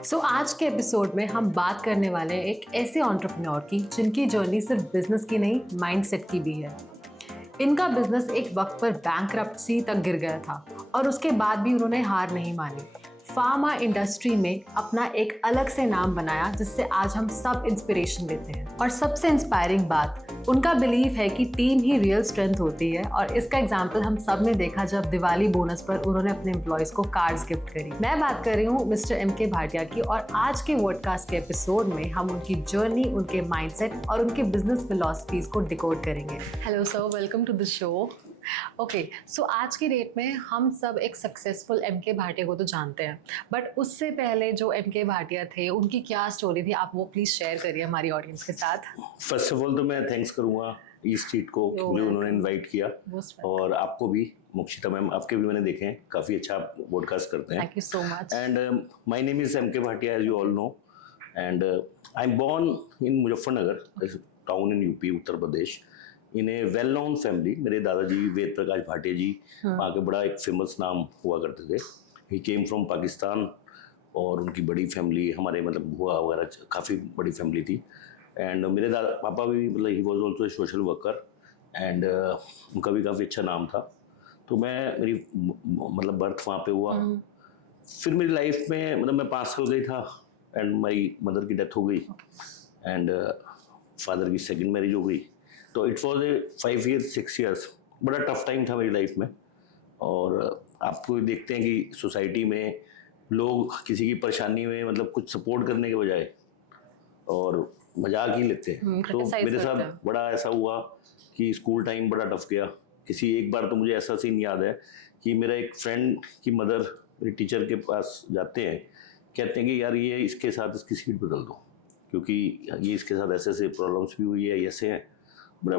आज के एपिसोड में हम बात करने वाले हैं एक ऐसे एंटरप्रेन्योर की जिनकी जर्नी सिर्फ बिजनेस की नहीं माइंडसेट की भी है। इनका बिजनेस एक वक्त पर बैंकरप्सी तक गिर गया था और उसके बाद भी उन्होंने हार नहीं मानी। फार्मा इंडस्ट्री में अपना एक अलग से नाम बनाया जिससे आज हम सब इंस्पिरेशन लेते हैं। और सबसे इंस्पायरिंग बात, उनका बिलीव है कि टीम ही रियल स्ट्रेंथ होती है और इसका एग्जाम्पल हम सब ने देखा जब दिवाली बोनस पर उन्होंने अपने एम्प्लॉयज को कार्ड्स गिफ्ट करी। मैं बात कर रही हूँ मिस्टर एम.के. भाटिया की और आज के वॉडकास्ट के एपिसोड में हम उनकी जर्नी, उनके माइंडसेट और उनके बिजनेस फिलॉसफीज को डिकोड करेंगे। Hello sir, welcome to the show. Okay, so आज की डेट में हम सब एक सक्सेसफुल एम.के. भाटिया को तो जानते हैं, बट उससे पहले जो एम.के. भाटिया थे उनकी क्या स्टोरी थी, आप वो प्लीज शेयर करिए हमारी ऑडियंस के साथ। फर्स्ट ऑफ ऑल तो मैं थैंक्स करूँगा ईस्ट स्ट्रीट को कि मुझे उन्होंने इनवाइट किया, और आपको भी मोक्षिता मैम, आपके भी मैंने देखे हैं, काफ़ी अच्छा पॉडकास्ट करते हैं। Thank you so much. And my name is M K. Bhatia, as you all know, and I am born in Muzaffarnagar town in UP, Uttar Pradesh, in a well known family. मेरे दादाजी वेद प्रकाश भाटिया जी वहाँ के बड़ा एक फेमस नाम हुआ करते थे। ही केम फ्रॉम पाकिस्तान, और उनकी बड़ी फैमिली, हमारे मतलब बुआ वगैरह काफ़ी बड़ी फैमिली थी। एंड मेरे दादा पापा भी मतलब he was also a social worker, and उनका भी काफ़ी अच्छा नाम था। तो मेरी मतलब बर्थ वहाँ पे हुआ। फिर मेरी लाइफ में मतलब मैं 5 साल गई था एंड मेरी मदर की डेथ हो गई, एंड फादर की सेकंड मैरिज हो गई। तो it was a 5 years 6 years, बड़ा टफ टाइम था मेरी लाइफ में। और आपको देखते हैं कि सोसाइटी में लोग किसी की परेशानी में मतलब कुछ सपोर्ट करने के बजाय और मजाक ही लेते हैं। तो मेरे साथ बड़ा ऐसा हुआ कि स्कूल टाइम बड़ा टफ गया। एक बार तो मुझे ऐसा सीन याद है कि मेरा एक फ्रेंड की मदर मेरी टीचर के पास जाते हैं, कहते हैं कि यार ये इसके साथ इसकी सीट बदल दो, क्योंकि ये इसके साथ ऐसे ऐसे प्रॉब्लम्स भी हुई है, ऐसे हैं। बड़ा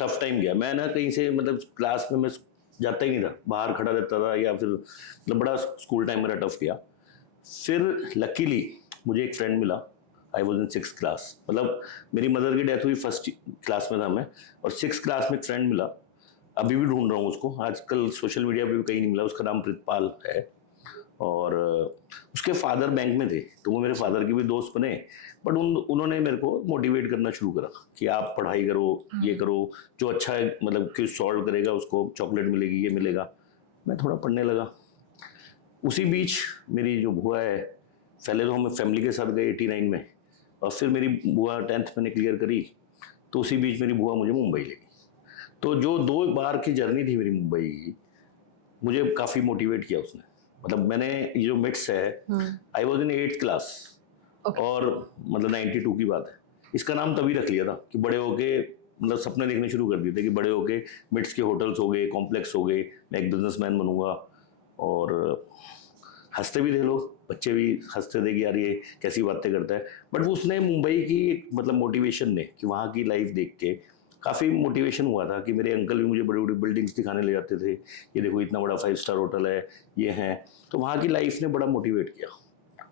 टफ टाइम गया। मैं ना कहीं से मतलब क्लास में मैं जाता ही नहीं था, बाहर खड़ा रहता था, या फिर मतलब बड़ा स्कूल टाइम मेरा टफ गया। फिर लकीली मुझे एक फ्रेंड मिला। I was in 6th class, मतलब मेरी मदर की डेथ हुई 1st क्लास में था मैं, और 6th क्लास में एक फ्रेंड मिला। अभी भी ढूंढ रहा हूँ उसको, आजकल सोशल मीडिया पे भी कहीं नहीं मिला। उसका नाम प्रितपाल है, और उसके फादर बैंक में थे, तो वो मेरे फादर के भी दोस्त बने। बट उन्होंने मेरे को मोटिवेट करना शुरू करा कि आप पढ़ाई करो, ये करो, जो अच्छा है मतलब कि सॉल्व करेगा उसको चॉकलेट मिलेगी, ये मिलेगा। मैं थोड़ा पढ़ने लगा। उसी बीच मेरी जो बुआ है, पहले तो हम फैमिली के साथ गए 89 में, और फिर मेरी बुआ 10th मैंने क्लियर करी, तो उसी बीच मेरी बुआ मुझे मुंबई ले गई। तो जो 2 बार की जर्नी थी मेरी मुंबई की, मुझे काफ़ी मोटिवेट किया उसने। मतलब मैंने ये जो मिट्स है, I was in 8th class, और मतलब 92 की बात है। इसका नाम तभी रख लिया था कि बड़े होके मतलब सपने देखने शुरू कर दिए थे कि बड़े होके मिट्स के होटल्स हो गए, कॉम्प्लेक्स हो गए, मैं एक बिजनेसमैन बनूंगा। और हंसते भी थे लोग, बच्चे भी हंसते थे कि यार ये कैसी बातें करता है। बट उसने मुंबई की मतलब मोटिवेशन ने, कि वहाँ की लाइफ देख के काफ़ी मोटिवेशन हुआ था कि मेरे अंकल भी मुझे बड़ी बड़ी बिल्डिंग्स दिखाने ले जाते थे, ये देखो इतना बड़ा 5 स्टार होटल है, ये है। तो वहाँ की लाइफ ने बड़ा मोटिवेट किया।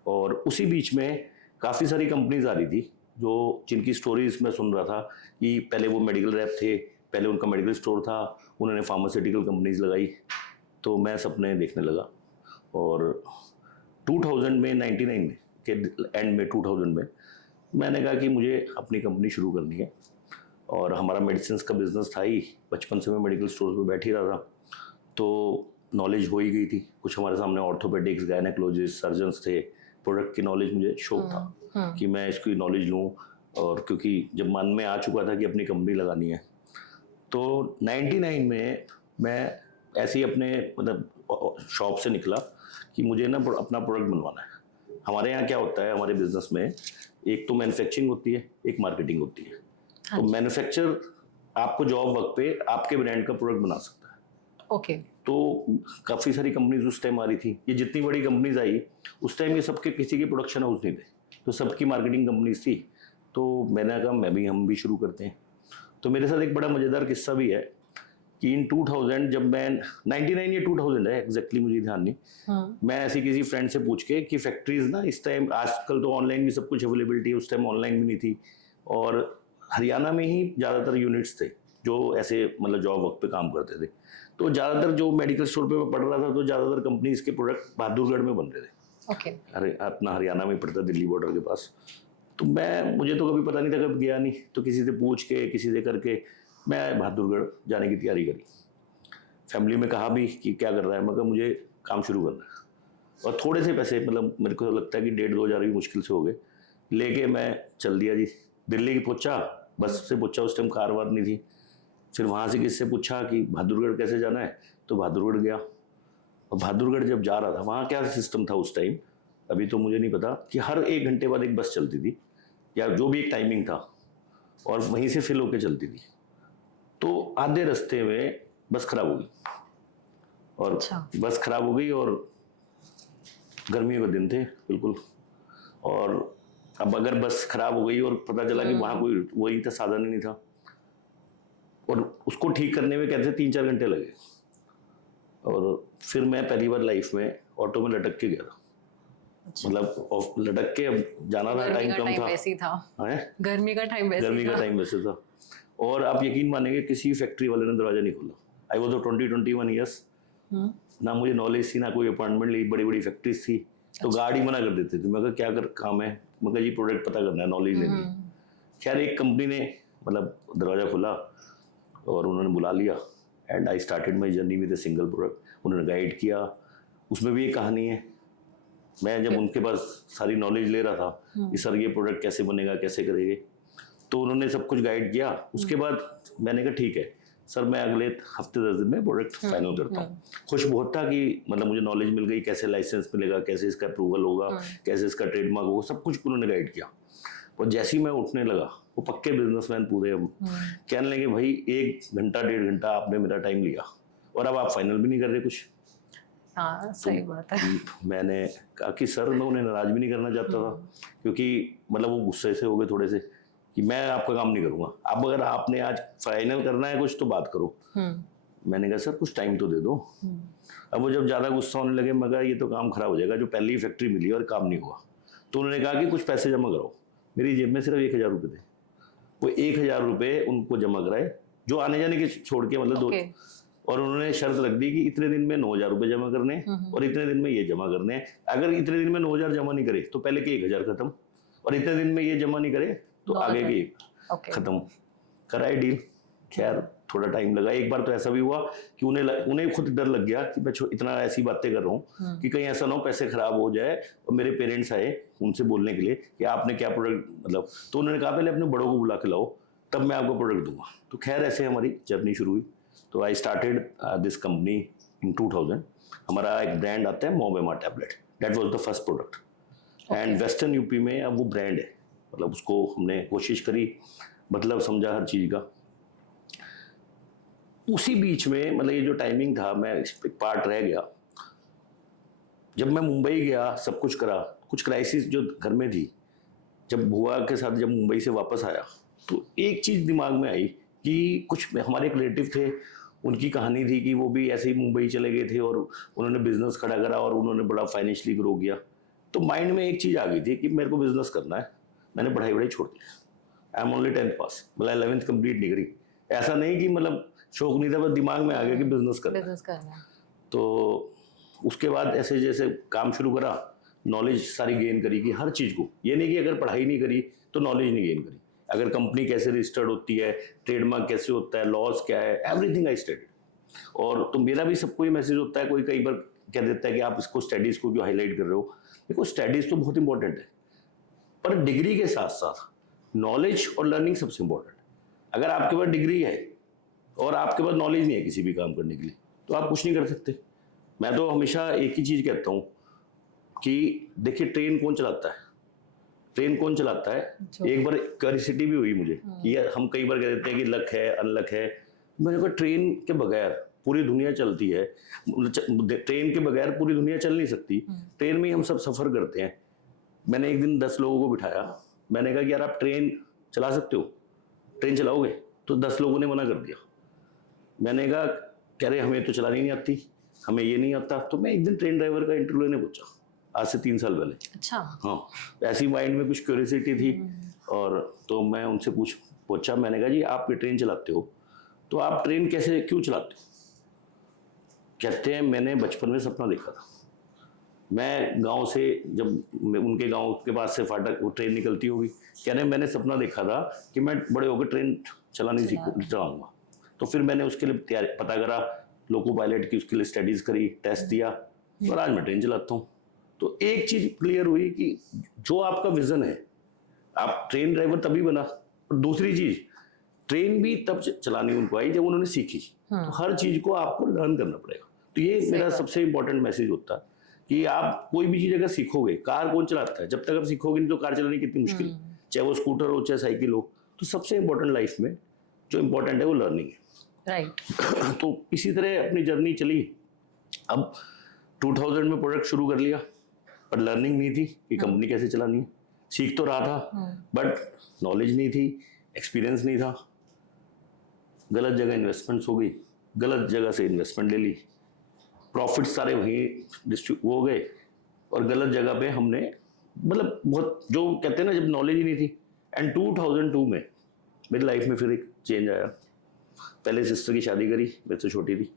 और उसी बीच में काफ़ी सारी कंपनीज आ रही थी जो जिनकी स्टोरीज मैं सुन रहा था कि पहले वो मेडिकल रैप थे, पहले उनका मेडिकल स्टोर था, उन्होंने फार्मास्यूटिकल कंपनीज लगाई। तो मैं सपने देखने लगा, और 2000 में 99 में के एंड में 2000 में मैंने कहा कि मुझे अपनी कंपनी शुरू करनी है। और हमारा मेडिसिन का बिजनेस था ही, बचपन से मैं मेडिकल स्टोर पे बैठ ही रहा था, तो नॉलेज हो ही गई थी। कुछ हमारे सामने ऑर्थोपेडिक्स, गायनेकोलॉजिस्ट, सर्जन्स थे, प्रोडक्ट की नॉलेज मुझे शौक था कि मैं इसकी नॉलेज लूँ। और क्योंकि जब मन में आ चुका था कि अपनी कंपनी लगानी है, तो 99 में मैं ऐसे ही अपने मतलब शॉप से निकला कि मुझे ना अपना प्रोडक्ट बनवाना है। हमारे यहाँ क्या होता है, हमारे बिजनेस में एक तो मैन्युफैक्चरिंग होती है, एक मार्केटिंग होती है। तो मैन्युफैक्चर आपको जॉब वक्त पे आपके ब्रांड का प्रोडक्ट बना सकता है। ओके। तो काफ़ी सारी कंपनीज उस टाइम आ रही थी। ये जितनी बड़ी कंपनीज आई उस टाइम, ये सबके किसी के प्रोडक्शन हाउस नहीं थे, तो सबकी मार्केटिंग कंपनीज थी। तो मैंने कहा हम भी शुरू करते हैं। तो मेरे साथ एक बड़ा मज़ेदार किस्सा भी है कि इन 2000, जब मैं 99 या 2000 है एग्जैक्टली, मुझे ध्यान नहीं, मैं ऐसी किसी फ्रेंड से पूछ के कि फैक्ट्रीज ना इस टाइम, आजकल तो ऑनलाइन भी सब कुछ अवेलेबिलिटी है, उस टाइम ऑनलाइन भी नहीं थी, और हरियाणा में ही ज़्यादातर यूनिट्स थे जो ऐसे मतलब जॉब वक्त पे काम करते थे। तो ज़्यादातर जो मेडिकल स्टोर पे मैं पढ़ रहा था, तो ज़्यादातर कंपनीज के प्रोडक्ट बहादुरगढ़ में बन रहे थे। ओके। अरे अपना हरियाणा में पड़ता, दिल्ली बॉर्डर के पास। तो मुझे तो कभी पता नहीं था, कभी गया नहीं, तो किसी से पूछ के किसी से करके मैं बहादुरगढ़ जाने की तैयारी करी। फैमिली में कहा भी कि क्या कर रहा है, मगर मुझे काम शुरू करना है, और थोड़े से पैसे, मतलब मेरे को लगता है कि 1,500-2,000 भी मुश्किल से हो गए, लेके मैं चल दिया जी। दिल्ली की पहुंचा, बस से पूछा, उस टाइम कार वार नहीं थी। फिर वहाँ से किससे पूछा कि बहादुरगढ़ कैसे जाना है, तो बहादुरगढ़ गया। और बहादुरगढ़ जब जा रहा था, वहाँ क्या सिस्टम था उस टाइम, अभी तो मुझे नहीं पता, कि हर 1 घंटे बाद एक बस चलती थी, या जो भी एक टाइमिंग था, और वहीं से फिल होकर चलती थी। तो आधे रास्ते में बस खराब हो गई, और बस खराब हो गई, और गर्मियों के दिन थे बिल्कुल। और अब अगर बस खराब हो गई और पता चला कि वहाँ कोई वही था, साधन ही नहीं था, और उसको ठीक करने में कहते 3-4 घंटे लगे। और फिर मैं पहली बार लाइफ में ऑटो में लटक के गया था। मतलब लटक के, अब जाना था, टाइम कम था, वैसे ही था, गर्मी का टाइम वैसे था। और आप यकीन मानेंगे, किसी फैक्ट्री वाले ने दरवाजा नहीं खोला। आई वॉज 20-21 ईयर्स, ना मुझे नॉलेज थी, ना कोई अपॉइंटमेंट ली, बड़ी बड़ी फैक्ट्रीज थी, तो गाड़ी मना कर देते थे। मैं कहा क्या कर काम है, मैं कहा जी प्रोडक्ट पता करना है, नॉलेज लेनी है। खैर एक कंपनी ने मतलब दरवाजा खोला और उन्होंने बुला लिया, and I started my journey with a single product. उन्होंने गाइड किया। उसमें भी एक कहानी है। मैं जब उनके पास सारी नॉलेज ले रहा था कि सर ये प्रोडक्ट कैसे बनेगा, कैसे करेंगे, तो उन्होंने सब कुछ गाइड किया। उसके बाद मैंने कहा ठीक है सर, मैं अगले हफ्ते 10 दिन में प्रोडक्ट फाइनल करता हूँ। खुश बहुत था कि मतलब मुझे नॉलेज मिल गई, कैसे लाइसेंस मिलेगा, कैसे इसका अप्रूवल होगा, कैसे इसका ट्रेडमार्क होगा, सब कुछ उन्होंने गाइड किया। और जैसे ही मैं उठने लगा, वो पक्के बिजनेसमैन पूरे कहने लगे भाई 1 घंटा 1.5 घंटा आपने मेरा टाइम लिया, और अब आप फाइनल भी नहीं कर रहे कुछ। हाँ सही बात है। मैंने कहा कि सर मैं उन्हें नाराज भी नहीं करना चाहता था, क्योंकि मतलब वो गुस्से से हो गए थोड़े से कि मैं आपका काम नहीं करूंगा, अब अगर आपने आज फाइनल करना है कुछ तो बात करो। मैंने कहा सर कुछ टाइम तो दे दो। अब वो जब ज्यादा गुस्सा होने लगे, मगर ये तो काम खराब हो जाएगा, जो पहली फैक्ट्री मिली और काम नहीं हुआ। तो उन्होंने कहा कि कुछ पैसे जमा कराओ। मेरी जेब में सिर्फ 1,000 रुपये थे। वो 1,000 रुपये उनको जमा कराए, जो आने जाने के छोड़ के, मतलब 2। और उन्होंने शर्त रख दी कि इतने दिन में 9,000 रुपये जमा करने और इतने दिन में ये जमा करने हैं। अगर इतने दिन में 9,000 जमा नहीं करे तो पहले के 1,000 खत्म, और इतने दिन में ये जमा नहीं करे तो आगे के खत्म। कराए डील। खैर थोड़ा टाइम लगा। एक बार तो ऐसा भी हुआ कि उन्हें खुद डर लग गया कि मैं इतना ऐसी बातें कर रहा हूँ कि कहीं ऐसा ना हो पैसे खराब हो जाए। और मेरे पेरेंट्स आए उनसे बोलने के लिए कि आपने क्या प्रोडक्ट, मतलब, तो उन्होंने कहा पहले अपने बड़ों को बुला के लाओ, तब मैं आपको प्रोडक्ट दूंगा। तो खैर ऐसे हमारी जर्नी शुरू हुई। तो I started this company in 2000। हमारा एक ब्रांड आता है Mobema tablet, that was the first product. And western UP में अब वो ब्रांड है, मतलब उसको हमने कोशिश करी, मतलब समझा हर चीज़ का। उसी बीच में मतलब ये जो टाइमिंग था, मैं एक पार्ट रह गया। जब मैं मुंबई गया, सब कुछ करा, कुछ क्राइसिस जो घर में थी, जब बुआ के साथ जब मुंबई से वापस आया, तो एक चीज़ दिमाग में आई कि कुछ हमारे एक रिलेटिव थे, उनकी कहानी थी कि वो भी ऐसे ही मुंबई चले गए थे और उन्होंने बिजनेस खड़ा करा और उन्होंने बड़ा फाइनेंशियली ग्रो किया। तो माइंड में एक चीज़ आ गई थी कि मेरे को बिजनेस करना है। मैंने पढ़ाई छोड़ दी। आई एम ओनली 10th पास, मतलब 11th कंप्लीट नहीं करी। ऐसा नहीं कि मतलब शौक नहीं था, बस दिमाग में आ गया कि बिजनेस करना है। तो उसके बाद ऐसे जैसे काम शुरू करा, नॉलेज सारी गेन करी कि हर चीज़ को, ये नहीं कि अगर पढ़ाई नहीं करी तो नॉलेज नहीं गेन करी। अगर कंपनी कैसे रजिस्टर्ड होती है, ट्रेडमार्क कैसे होता है, लॉस क्या है, एवरीथिंग आई स्टडी। और तो मेरा भी सबको ये मैसेज होता है, कोई कई बार कह देता है कि आप इसको स्टडीज को क्यों हाईलाइट कर रहे हो। देखो स्टडीज तो बहुत इंपॉर्टेंट है, पर डिग्री के साथ साथ नॉलेज और लर्निंग सबसे इंपॉर्टेंट है। अगर आपके पास डिग्री है और आपके पास नॉलेज नहीं है किसी भी काम करने के लिए, तो आप कुछ नहीं कर सकते। मैं तो हमेशा एक ही चीज़ कहता हूँ कि देखिए ट्रेन कौन चलाता है, ट्रेन कौन चलाता है। एक बार क्यूरियोसिटी भी हुई मुझे कि यार हम कई बार कह देते हैं कि लक है अनलक है। मैंने कहा ट्रेन के बगैर पूरी दुनिया चलती है, ट्रेन के बगैर पूरी दुनिया चल नहीं सकती। ट्रेन में ही हम सब सफ़र करते हैं। मैंने एक दिन 10 लोगों को बिठाया, मैंने कहा कि यार आप ट्रेन चला सकते हो, ट्रेन चलाओगे? तो 10 लोगों ने मना कर दिया। मैंने कहा कह रहे हमें तो चलानी नहीं आती, हमें ये नहीं आता। तो मैं एक दिन ट्रेन ड्राइवर का इंटरव्यू लेने पूछा, आज से 3 साल पहले। अच्छा। हाँ, ऐसी माइंड में कुछ क्यूरियोसिटी थी। और तो मैं उनसे पूछा, मैंने कहा जी आप ये ट्रेन चलाते हो, तो आप ट्रेन कैसे क्यों चलाते हो? कहते हैं मैंने बचपन में सपना देखा था मैं गांव से, जब उनके गांव के पास से फाटक वो ट्रेन निकलती होगी, कह रहे मैंने सपना देखा था कि मैं बड़े होकर ट्रेन चलानी चलाऊंगा। तो फिर मैंने उसके लिए तैयारी पता करा, लोको पायलट की उसके लिए स्टडीज करी, टेस्ट दिया और आज मैं ट्रेन चलाता हूँ। तो एक चीज क्लियर हुई कि जो आपका विजन है, आप ट्रेन ड्राइवर तभी बना। और दूसरी चीज, ट्रेन भी तब चलानी उनको आई जब उन्होंने सीखी। तो हर चीज को आपको लर्न करना पड़ेगा। तो ये मेरा सबसे इंपॉर्टेंट मैसेज होता है कि आप कोई भी चीज अगर सीखोगे, कार कौन चलाता है, जब तक आप सीखोगे नहीं तो कार चलानी कितनी मुश्किल है, चाहे वो स्कूटर हो चाहे साइकिल हो। तो सबसे इंपॉर्टेंट लाइफ में जो इंपॉर्टेंट है वो लर्निंग है। राइट। तो इसी तरह अपनी जर्नी चली। अब 2000 में प्रोडक्ट शुरू कर लिया, पर लर्निंग नहीं थी कि कंपनी कैसे चलानी है। सीख तो रहा था बट नॉलेज नहीं थी, एक्सपीरियंस नहीं था। गलत जगह इन्वेस्टमेंट्स हो गई, गलत जगह से इन्वेस्टमेंट ले ली, प्रॉफिट सारे वहीं डिस्ट्रीब्यूट हो गए और गलत जगह पे हमने, मतलब बहुत जो कहते हैं ना, जब नॉलेज ही नहीं थी। एंड 2002 में मेरी लाइफ में फिर एक चेंज आया। पहले सिस्टर की शादी करी, मेरे से छोटी थी,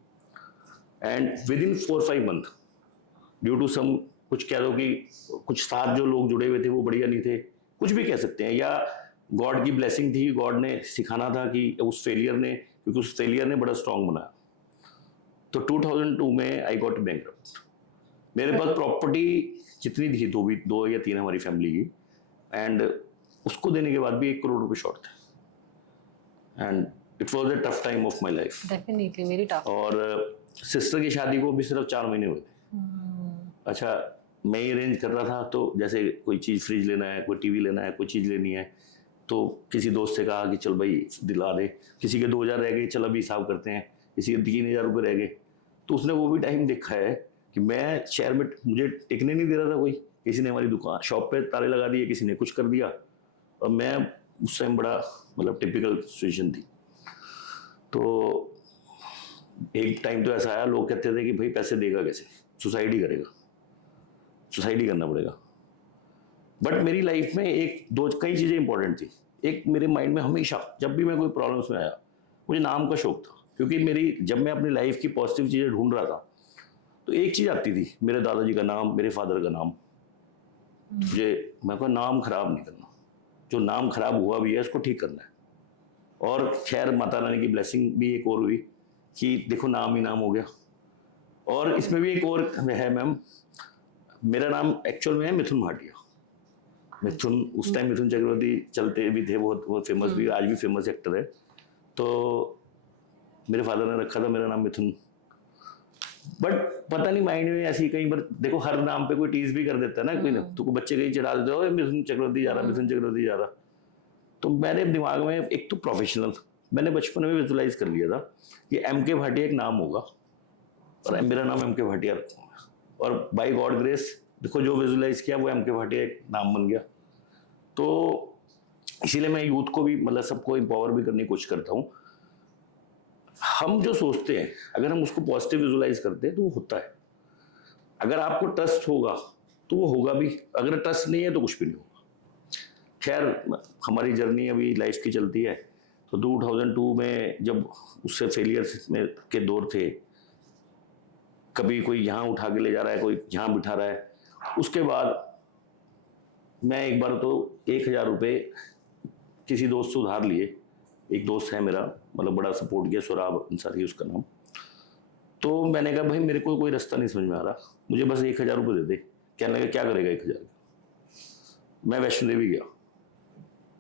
and within 4-5 month due to some, कुछ कह दो कि कुछ साथ जो लोग जुड़े हुए थे वो बढ़िया नहीं थे, कुछ भी कह सकते हैं, या गॉड की ब्लेसिंग थी, गॉड ने सिखाना था कि उस फेलियर ने, क्योंकि उस फेलियर ने बड़ा स्ट्रांग बनाया। तो 2002 में आई गॉट बैंकरप्ट। मेरे पास प्रॉपर्टी जितनी थी, दो या तीन हमारी फैमिली की, एंड उसको देने के बाद भी 1 करोड़ रुपए शॉर्ट थे। And it was a tough time of my life. Definitely very tough. और सिस्टर की शादी को भी सिर्फ 4 महीने हुए थे। अच्छा, मैं ही अरेंज कर रहा था, तो जैसे कोई चीज़, फ्रिज लेना है, कोई टीवी लेना है, कोई चीज़ लेनी है, तो किसी दोस्त से कहा कि चल भाई दिला दे, किसी के 2000 रह गए, चल अभी हिसाब करते हैं, किसी के 3000 रुपये रह गए। तो उसने वो भी टाइम देखा है कि मैं शहर में, मुझे टिकने नहीं दे रहा था कोई, किसी ने हमारी दुकान शॉप पे ताले लगा दिए, किसी ने कुछ कर दिया, और मैं उस टाइम बड़ा, मतलब टिपिकल सिचुएशन थी। तो एक टाइम तो ऐसा आया, लोग कहते थे कि भाई पैसे देगा कैसे, सुसाइड ही करेगा, सुसाइड ही करना पड़ेगा। बट मेरी लाइफ में कई चीज़ें इंपॉर्टेंट थी। एक मेरे माइंड में हमेशा, जब भी मैं कोई प्रॉब्लम्स में आया, मुझे नाम का शौक था, क्योंकि जब मैं अपनी लाइफ की पॉजिटिव चीज़ें ढूंढ रहा था, तो एक चीज़ आती थी, मेरे दादाजी का नाम, मेरे फादर का नाम। मैं को नाम खराब नहीं करना, जो नाम खराब हुआ भी है उसको ठीक करना है। और खैर माता रानी की ब्लेसिंग भी एक और हुई कि देखो नाम ही नाम हो गया। और इसमें भी एक और है मैम, मेरा नाम एक्चुअल में है मिथुन भाटिया। मिथुन, उस टाइम मिथुन चक्रवर्ती चलते भी थे, बहुत फेमस भी, आज भी फेमस एक्टर है। तो मेरे फादर ने रखा था मेरा नाम मिथुन। बट पता नहीं माइंड में ऐसी, कई बार देखो हर नाम पे कोई टीज भी कर देता है ना, कोई तो बच्चे कहीं चढ़ा देते हो मिथुन चक्रवर्ती जा रहा, मिथुन चक्रवर्ती जा रहा। तो मेरे दिमाग में एक तो प्रोफेशनल, मैंने बचपन में विजुलाइज कर लिया था कि MK भाटिया एक नाम होगा और मेरा नाम MK भाटिया रखूंगा। और बाय गॉड ग्रेस देखो जो विजुलाइज किया वो MK भाटिया एक नाम बन गया। तो इसीलिए मैं यूथ को भी, मतलब सबको एम्पावर भी करने की कोशिश करता हूँ। हम जो सोचते हैं अगर हम उसको पॉजिटिव विजुलाइज करते हैं तो वो होता है। अगर आपको ट्रस्ट होगा तो वो होगा भी, अगर ट्रस्ट नहीं है तो कुछ भी नहीं होगा। खैर हमारी जर्नी अभी लाइफ की चलती है। तो 2002 में जब उससे फेलियर्स में के दौर थे, कभी कोई यहाँ उठा के ले जा रहा है, कोई यहाँ बिठा रहा है। उसके बाद मैं एक बार तो 1000 रुपये किसी दोस्त से उधार लिए। एक दोस्त है मेरा, मतलब बड़ा सपोर्ट किया, सुराब अंसारी उसका नाम। तो मैंने कहा भाई मेरे को कोई रास्ता नहीं समझ में आ रहा, मुझे बस 1000 रुपये दे दे। कहने लगा क्या करेगा 1000? मैं वैष्णो देवी गया,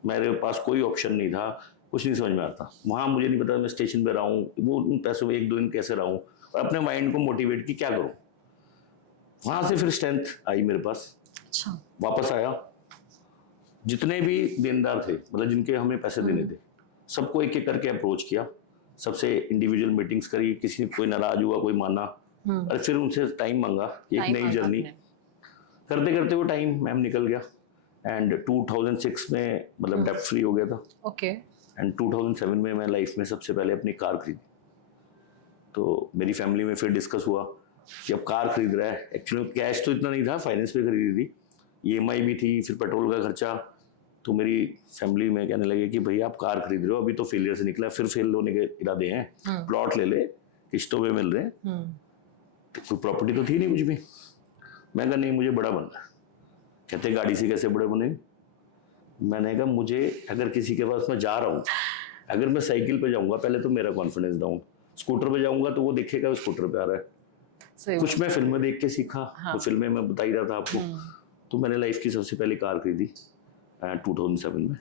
मेरे पास कोई ऑप्शन नहीं था, कुछ नहीं समझ में आता। वहाँ मुझे नहीं पता मैं स्टेशन पे रहा हूँ, वो उन पैसों में 1-2 दिन कैसे रहा हूँ, और अपने माइंड को मोटिवेट की क्या करूँ। वहाँ से फिर स्ट्रेंथ आई मेरे पास। अच्छा। वापस आया, जितने भी देनदार थे, मतलब जिनके हमें पैसे देने थे, सबको एक एक करके अप्रोच किया, सबसे इंडिविजुअल मीटिंग्स करी, किसी कोई नाराज हुआ, कोई माना, और फिर उनसे टाइम मांगा। एक नई जर्नी करते करते वो टाइम मैम निकल गया। एंड 2006 में मतलब डेब्ट फ्री हो गया था। ओके। एंड 2007 में मैं लाइफ में सबसे पहले अपनी कार खरीदी। तो मेरी फैमिली में फिर डिस्कस हुआ कि अब कार खरीद रहा है। एक्चुअली कैश तो इतना नहीं था, फाइनेंस पे खरीदी थी, EMI भी थी, फिर पेट्रोल का खर्चा। तो मेरी फैमिली में कहने लगे कि भैया आप कार खरीद रहे हो, अभी तो फेलियर से निकला, फिर फेल होने के इरादे हैं, प्लॉट ले ले, किस्तों पे मिल रहे हैं, तो कोई प्रॉपर्टी तो थी नहीं कुछ भी। मैं कहा नहीं मुझे बड़ा बनना है। कहते गाड़ी से कैसे बड़े बने? मैंने कहा मुझे अगर किसी के पास मैं जा रहा हूँ, अगर मैं साइकिल पे जाऊंगा पहले तो मेरा कॉन्फिडेंस डाउन, स्कूटर पे जाऊंगा तो वो देखेगा वो स्कूटर पे आ रहा है। सही कुछ मैं फिल्में देख के सीखा। हाँ। तो फिल्में मैं बता ही रहा था आपको। तो मैंने लाइफ की सबसे पहली कार खरीदी 2007 में।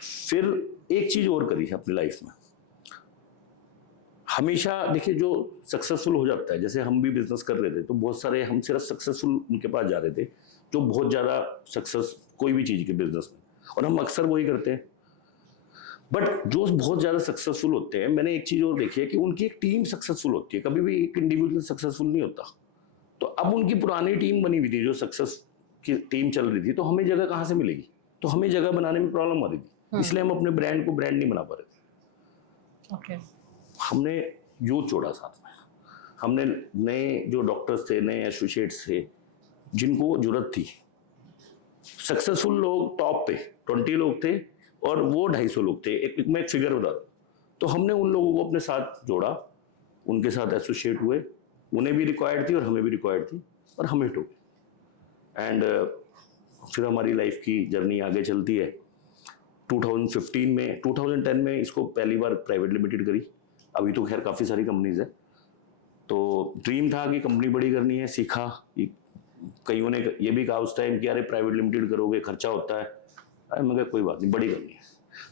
फिर एक चीज और करी अपनी लाइफ में। हमेशा देखिए जो सक्सेसफुल हो जाता है, जैसे हम भी बिजनेस कर रहे थे तो बहुत सारे हम सिर्फ सक्सेसफुल उनके पास जा रहे थे जो बहुत ज्यादा सक्सेस कोई भी चीज के बिजनेस में, और हम अक्सर वही करते हैं। बट जो बहुत ज्यादा सक्सेसफुल होते हैं, मैंने एक चीज और देखी है कि उनकी एक टीम सक्सेसफुल होती है, कभी भी एक इंडिविजुअल सक्सेसफुल नहीं होता। तो अब उनकी पुरानी टीम बनी हुई थी, जो सक्सेस की टीम चल रही थी, तो हमें जगह कहाँ से मिलेगी? तो हमें जगह बनाने में प्रॉब्लम आ रही थी, इसलिए हम अपने ब्रांड को ब्रांड नहीं बना पा रहे थे। ओके। हमने यूथ जोड़ा साथ में, हमने नए जो डॉक्टर्स थे, नए एसोसिएट्स थे जिनको जरूरत थी। सक्सेसफुल लोग टॉप पे 20 लोग थे और वो 250 लोग थे। मैं एक फिगर बता रहा हूं। तो हमने उन लोगों को अपने साथ जोड़ा, उनके साथ एसोसिएट हुए, उन्हें भी रिक्वायर्ड थी और हमें भी रिक्वायर्ड थी, और हम हिट हो गए। एंड फिर हमारी लाइफ की जर्नी आगे चलती है। 2010 में इसको पहली बार प्राइवेट लिमिटेड करी। अभी तो खैर काफ़ी सारी कंपनीज है। तो ड्रीम था कि कंपनी बड़ी करनी है, सीखा। कईयों ने ये भी कहा उस टाइम कि अरे प्राइवेट लिमिटेड करोगे खर्चा होता है। अरे मैं कहा कोई बात नहीं, बड़ी करनी है।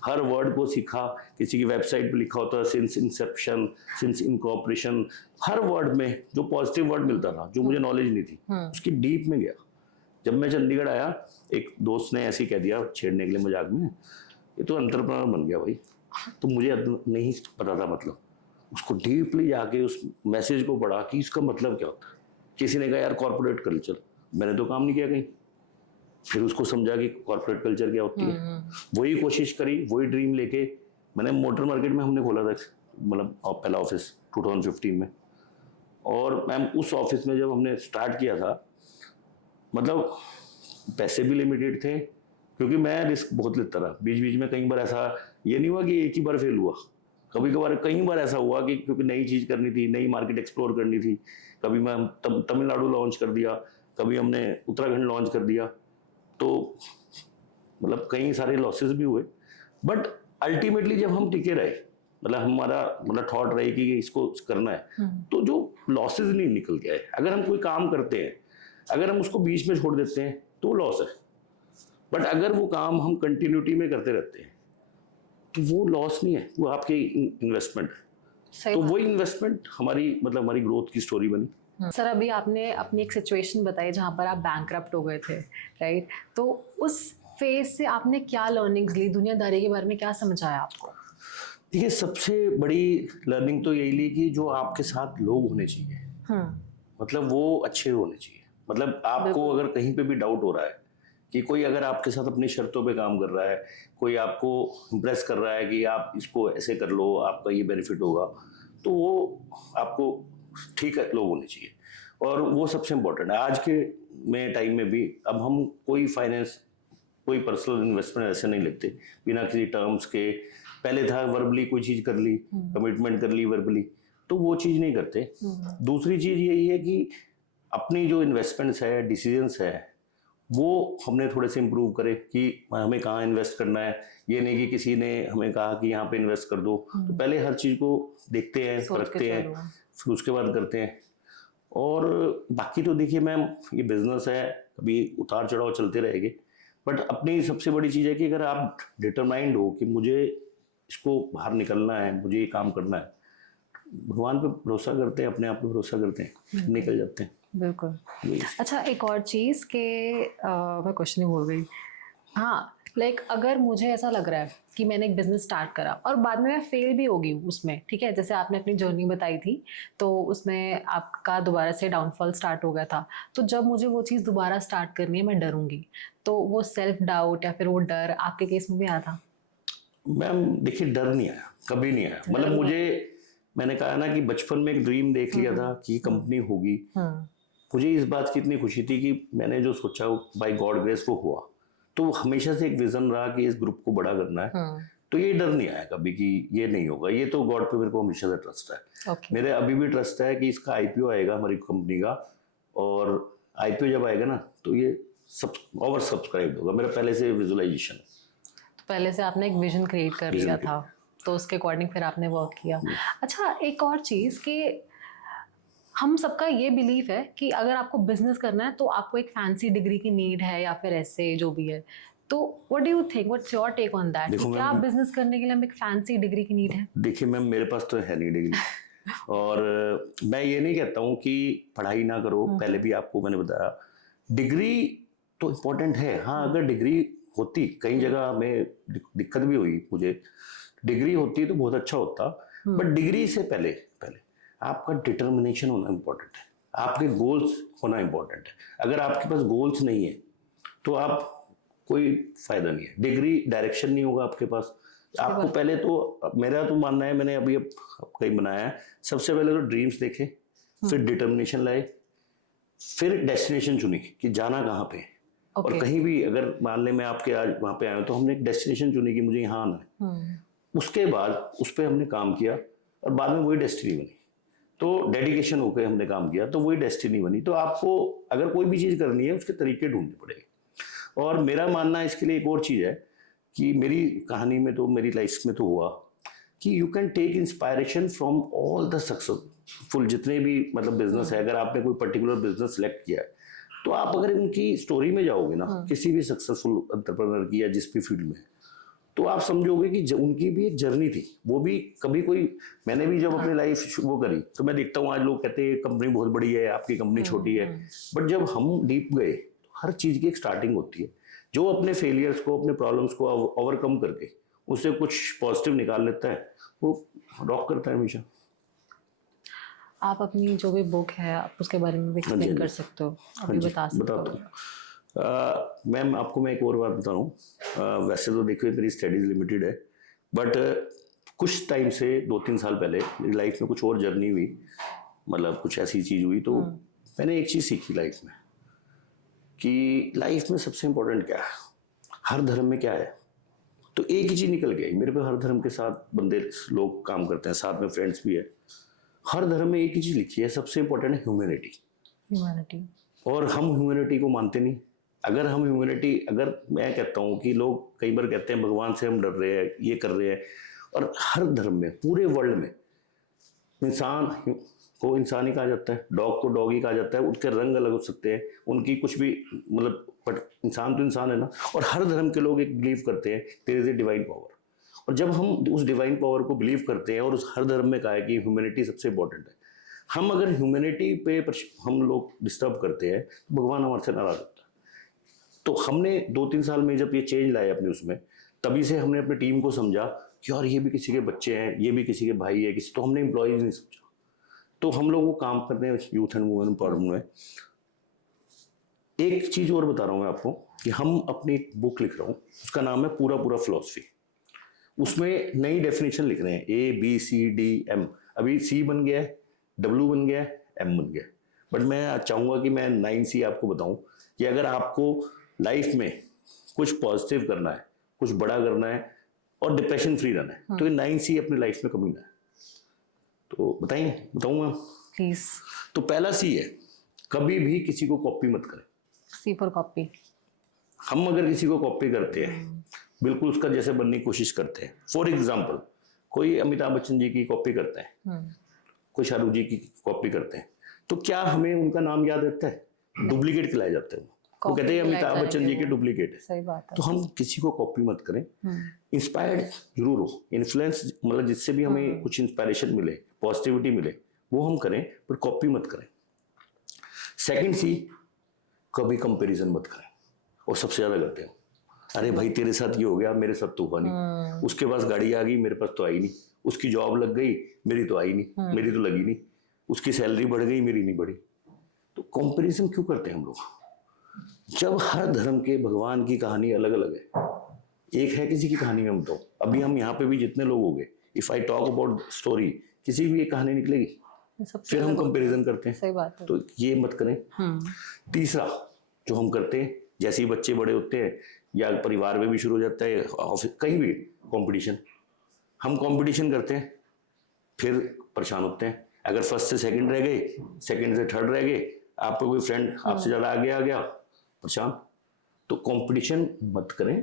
हर वर्ड को सीखा। किसी की वेबसाइट पे लिखा होता है सिंस इंसेप्शन, सिंस इनकॉर्पोरेशन, हर वर्ड में जो पॉजिटिव वर्ड मिलता था, जो मुझे नॉलेज नहीं थी, उसकी डीप में गया। जब मैं चंडीगढ़ आया, एक दोस्त ने ऐसे ही कह दिया छेड़ने के लिए मजाक में, ये तो एंटरप्रेन्योर बन गया भाई। तो मुझे नहीं पता था मतलब, उसको डीपली जाके उस मैसेज को पढ़ा कि इसका मतलब क्या होता है। किसी ने कहा यार कॉर्पोरेट कल्चर, मैंने तो काम नहीं किया कहीं। फिर उसको समझा कि कॉर्पोरेट कल्चर क्या होती है, वही कोशिश करी, वही ड्रीम लेके मैंने मोटर मार्केट में हमने खोला था मतलब पहला ऑफिस 2015 में। और मैम उस ऑफिस में जब हमने स्टार्ट किया था, मतलब पैसे भी लिमिटेड थे, क्योंकि मैं रिस्क बहुत लेता रहा। बीच बीच में कई बार ऐसा ये नहीं हुआ कि एक ही बार फेल हुआ, कभी कभार कई बार ऐसा हुआ कि क्योंकि नई चीज़ करनी थी, नई मार्केट एक्सप्लोर करनी थी। कभी मैं तमिलनाडु लॉन्च कर दिया, कभी हमने उत्तराखंड लॉन्च कर दिया। तो मतलब कई सारे लॉसेस भी हुए, बट अल्टीमेटली जब हम टिके रहे, मतलब हमारा मतलब थॉट रही कि इसको करना है, तो जो लॉसेस नहीं निकल के आए। अगर हम कोई काम करते हैं, अगर हम उसको बीच में छोड़ देते हैं तो लॉस है, बट अगर वो काम हम कंटिन्यूटी में करते रहते हैं तो वो लॉस नहीं है, वो आपकी इन्वेस्टमेंट है। तो वही इन्वेस्टमेंट हमारी मतलब हमारी ग्रोथ की स्टोरी बनी। सर अभी आपने अपनी एक सिचुएशन बताई जहाँ पर आप बैंकरप्ट हो गए थे, राइट? तो उस फेज से आपने क्या लर्निंग्स ली, दुनियादारी के बारे में क्या समझ आया आपको? देखिए सबसे बड़ी लर्निंग तो यही ली कि जो आपके साथ लोग होने चाहिए, मतलब वो अच्छे होने चाहिए। मतलब आपको अगर कहीं पे भी डाउट हो रहा है कि कोई अगर आपके साथ अपनी शर्तों पे काम कर रहा है, कोई आपको इम्प्रेस कर रहा है कि आप इसको ऐसे कर लो, आपका ये बेनिफिट होगा, तो वो आपको ठीक है लोग होने चाहिए। और वो सबसे इम्पोर्टेंट है आज के में टाइम में भी। अब हम कोई फाइनेंस, कोई पर्सनल इन्वेस्टमेंट ऐसे नहीं लेते बिना किसी टर्म्स के। पहले था वर्बली कोई चीज़ कर ली, कमिटमेंट कर ली वर्बली, तो वो चीज़ नहीं करते। दूसरी चीज़ यही है कि अपनी जो इन्वेस्टमेंट्स है, डिसीजंस है, वो हमने थोड़े से इम्प्रूव करे कि हमें कहाँ इन्वेस्ट करना है। ये नहीं कि किसी ने हमें कहा कि यहाँ पे इन्वेस्ट कर दो, तो पहले हर चीज़ को देखते हैं, परखते हैं, फिर उसके बाद करते हैं। और बाकी तो देखिए मैम ये बिजनेस है, कभी उतार चढ़ाव चलते रहेंगे, बट अपनी सबसे बड़ी चीज़ है कि अगर आप डिटरमाइंड हो कि मुझे इसको बाहर निकलना है, मुझे ये काम करना है, भगवान पे भरोसा करते हैं, अपने आप पे भरोसा करते हैं, निकल जाते हैं। बिल्कुल। अच्छा एक और चीज़ के मैं क्वेश्चन ही भूल गई। हाँ, लाइक अगर मुझे ऐसा लग रहा है कि मैंने एक बिजनेस स्टार्ट करा और बाद में मैं फेल भी होगी उसमें, ठीक है, जैसे आपने अपनी जर्नी बताई थी, तो उसमें आपका दोबारा से डाउनफॉल स्टार्ट हो गया था, तो जब मुझे वो चीज़ दोबारा स्टार्ट करनी है मैं डरूंगी, तो वो सेल्फ डाउट या फिर वो डर आपके केस में भी आया था? मैम देखिए डर नहीं आया, कभी नहीं आया। मतलब मुझे, मैंने कहा ना कि बचपन में एक ड्रीम देख लिया था कि कंपनी होगी। मुझे इस बात की इतनी खुशी थी कि मैंने जो सोचा बाय गॉड ग्रेस वो हुआ। तो हमेशा से एक विजन रहा कि इस ग्रुप को बड़ा करना है। तो ये डर नहीं आया कभी कि ये नहीं होगा। ये तो गॉड पे मेरे को हमेशा से ट्रस्ट है। मेरे अभी भी ट्रस्ट है कि इसका आईपीओ आएगा हमारी कंपनी का, और आईपीओ जब आएगा ना तो ये सब ओवर सब्सक्राइब होगा, मेरा पहले से विजुअलाइजेशन। तो पहले से आपने एक विजन क्रिएट कर लिया था, तो उसके अकॉर्डिंग फिर आपने वर्क किया। अच्छा, एक और चीज़ कि हम सबका ये बिलीफ है कि अगर आपको बिजनेस करना है तो आपको एक फैंसी डिग्री की नीड है या फिर ऐसे जो भी है, तो what do you think, what's your take on that? क्या बिजनेस करने के लिए हमें एक फैंसी डिग्री की नीड है? देखिए मैम, मेरे पास तो है नहीं डिग्री और मैं ये नहीं कहता हूँ कि पढ़ाई ना करो, पहले भी आपको मैंने बताया डिग्री तो इम्पोर्टेंट है। हाँ, अगर डिग्री होती, कई जगह में दिक्कत भी हुई मुझे, डिग्री होती तो बहुत अच्छा होता, बट डिग्री से पहले पहले आपका डिटर्मिनेशन होना इम्पोर्टेंट है, आपके गोल्स होना इम्पोर्टेंट है। अगर आपके पास गोल्स नहीं है तो आप कोई फायदा नहीं है, डिग्री डायरेक्शन नहीं होगा आपके पास। आपको पहले तो, मेरा तो मानना है, मैंने अभी अब कहीं बनाया है, सबसे पहले तो ड्रीम्स देखे, फिर डिटर्मिनेशन लाए, फिर डेस्टिनेशन चुनी कि जाना कहाँ पे। और कहीं भी अगर मान ले मैं आपके आज वहाँ पे आया हूँ तो हमने एक डेस्टिनेशन चुनी कि मुझे यहाँ आना है, उसके बाद उस पर हमने काम किया और बाद में वही डेस्टिनी बनी। तो डेडिकेशन होकर हमने काम किया तो वही डेस्टिनी बनी। तो आपको अगर कोई भी चीज़ करनी है उसके तरीके ढूंढने पड़ेंगे। और मेरा मानना इसके लिए एक और चीज़ है कि मेरी कहानी में तो, मेरी लाइफ में तो हुआ कि you can take inspiration from all the successful जितने भी मतलब बिजनेस है। अगर आपने कोई पर्टिकुलर बिजनेस सेलेक्ट किया है तो आप अगर उनकी स्टोरी में जाओगे ना, किसी भी सक्सेसफुल एंटरप्रेन्योर की या जिस भी फील्ड में, तो आप समझोगे कि उनकी भी एक जर्नी थी। वो भी कभी कोई, मैंने भी जब अपनी लाइफ वो करी तो मैं देखता हूँ आज लोग कहते हैं कंपनी बहुत बड़ी है, आपकी कंपनी छोटी है, बट जब हम डीप गए तो हर चीज़ की एक स्टार्टिंग होती है। जो अपने फेलियर्स को, अपने प्रॉब्लम्स को ओवरकम करके उससे कुछ पॉजिटिव निकाल लेता है वो रॉक करता है हमेशा। आप अपनी जो भी बुक है आप उसके बारे में भी एक्सप्लेन कर सकते हो, अभी बता सकते हो? मैम आपको मैं एक और बात बता रहा हूँ, वैसे तो देखिए मेरी स्टडीज़ लिमिटेड है, बट कुछ टाइम से 2-3 साल पहले मेरी लाइफ में कुछ और जर्नी हुई, मतलब कुछ ऐसी चीज़ हुई तो मैंने एक चीज़ सीखी लाइफ में कि लाइफ में सबसे इम्पोर्टेंट क्या है, हर धर्म में क्या है। तो एक ही चीज़ निकल गई मेरे पे, हर धर्म के साथ बंदे लोग काम करते हैं, साथ में फ्रेंड्स भी है, हर धर्म में एक ही चीज़ लिखी है, सबसे इम्पोर्टेंट है ह्यूमैनिटी। ह्यूमैनिटी। और हम ह्यूमैनिटी को मानते नहीं। अगर हम ह्यूमैनिटी, अगर मैं कहता हूँ कि लोग कई बार कहते हैं भगवान से हम डर रहे हैं, ये कर रहे हैं, और हर धर्म में, पूरे वर्ल्ड में इंसान को इंसान ही कहा जाता है, डॉग को डॉग ही कहा जाता है, उनके रंग अलग हो सकते हैं, उनकी कुछ भी मतलब, बट इंसान तो इंसान है ना। और हर धर्म के लोग एक बिलीव करते हैं there is a divine power. और जब हम उस डिवाइन पावर को बिलीव करते हैं और उस हर धर्म में कहा है कि ह्यूमैनिटी सबसे इंपॉर्टेंट है, हम अगर ह्यूमैनिटी पे हम लोग डिस्टर्ब करते हैं तो भगवान हमारे से नाराज होता है। तो हमने 2-3 साल में जब ये चेंज लाए अपने उसमें, तभी से हमने अपनी टीम को समझा कि यार ये भी किसी के बच्चे हैं, ये भी किसी के भाई है, किसी, तो हमने एम्प्लॉयज नहीं समझा। तो हम लोग वो काम करते हैं यूथ एंड वुमेन एम्पावरमेंट में। एक चीज और बता रहा हूँ मैं आपको कि हम अपनी एक बुक लिख रहा हूँ, उसका नाम है पूरा पूरा फिलॉसफी। उसमें नई डेफिनेशन लिख रहे हैं, ABCDM। अभी C बन गया है, W बन गया है, M बन गया है, बट मैं चाहूंगा कि मैं 9C आपको बताऊं कि अगर आपको लाइफ में कुछ पॉजिटिव करना है, कुछ बड़ा करना है और डिप्रेशन फ्री रहना है, तो ये 9C अपनी लाइफ में कमी ना है। तो बताऊंगा प्लीज। तो पहला C है, कभी भी किसी को कॉपी मत करें। C for copy. हम अगर किसी को कॉपी करते हैं, बिल्कुल उसका जैसे बनने की कोशिश करते हैं, फॉर एग्जाम्पल कोई अमिताभ बच्चन जी की कॉपी करते हैं, कोई शाहरुख जी की कॉपी करते हैं, तो क्या हमें उनका नाम याद रहता है? डुप्लीकेट खिलाए जाते हैं, वो कहते हैं अमिताभ बच्चन जी के डुप्लीकेट है। सही बात है। तो हम किसी को कॉपी मत करें, इंस्पायर्ड जरूर हो, इन्फ्लुएंस मतलब जिससे भी हमें कुछ इंस्पायरेशन मिले, पॉजिटिविटी मिले, वो हम करें, पर कॉपी मत करें। सेकंड C, कभी कंपैरिजन मत करें। और सबसे ज्यादा करते हैं, अरे भाई तेरे साथ ये हो गया, मेरे साथ तो हुआ नहीं, उसके पास गाड़ी आ गई, मेरे पास तो आई नहीं, उसकी जॉब लग गई, मेरी तो आई नहीं, मेरी तो लगी नहीं, उसकी सैलरी बढ़ गई, मेरी नहीं बढ़ी। तो कंपैरिजन क्यों करते हैं हम लोग? जब हर धर्म के भगवान की कहानी अलग अलग है, एक है किसी की कहानी में बताओ। अभी हम यहाँ पे भी जितने लोग हो गए, if I talk about story, किसी भी एक कहानी निकलेगी, फिर हम कंपैरिजन करते हैं। सही बात है। तो ये मत करें। तीसरा जो हम करते हैं, जैसे ही बच्चे बड़े होते हैं या परिवार में भी शुरू हो जाता है, ऑफिस कहीं भी कंपटीशन, हम कंपटीशन करते हैं, फिर परेशान होते हैं। अगर फर्स्ट से सेकंड रह गए, सेकंड से थर्ड रह गए, आपका कोई फ्रेंड आपसे ज़्यादा आगे आ गया, परेशान। तो कंपटीशन मत करें,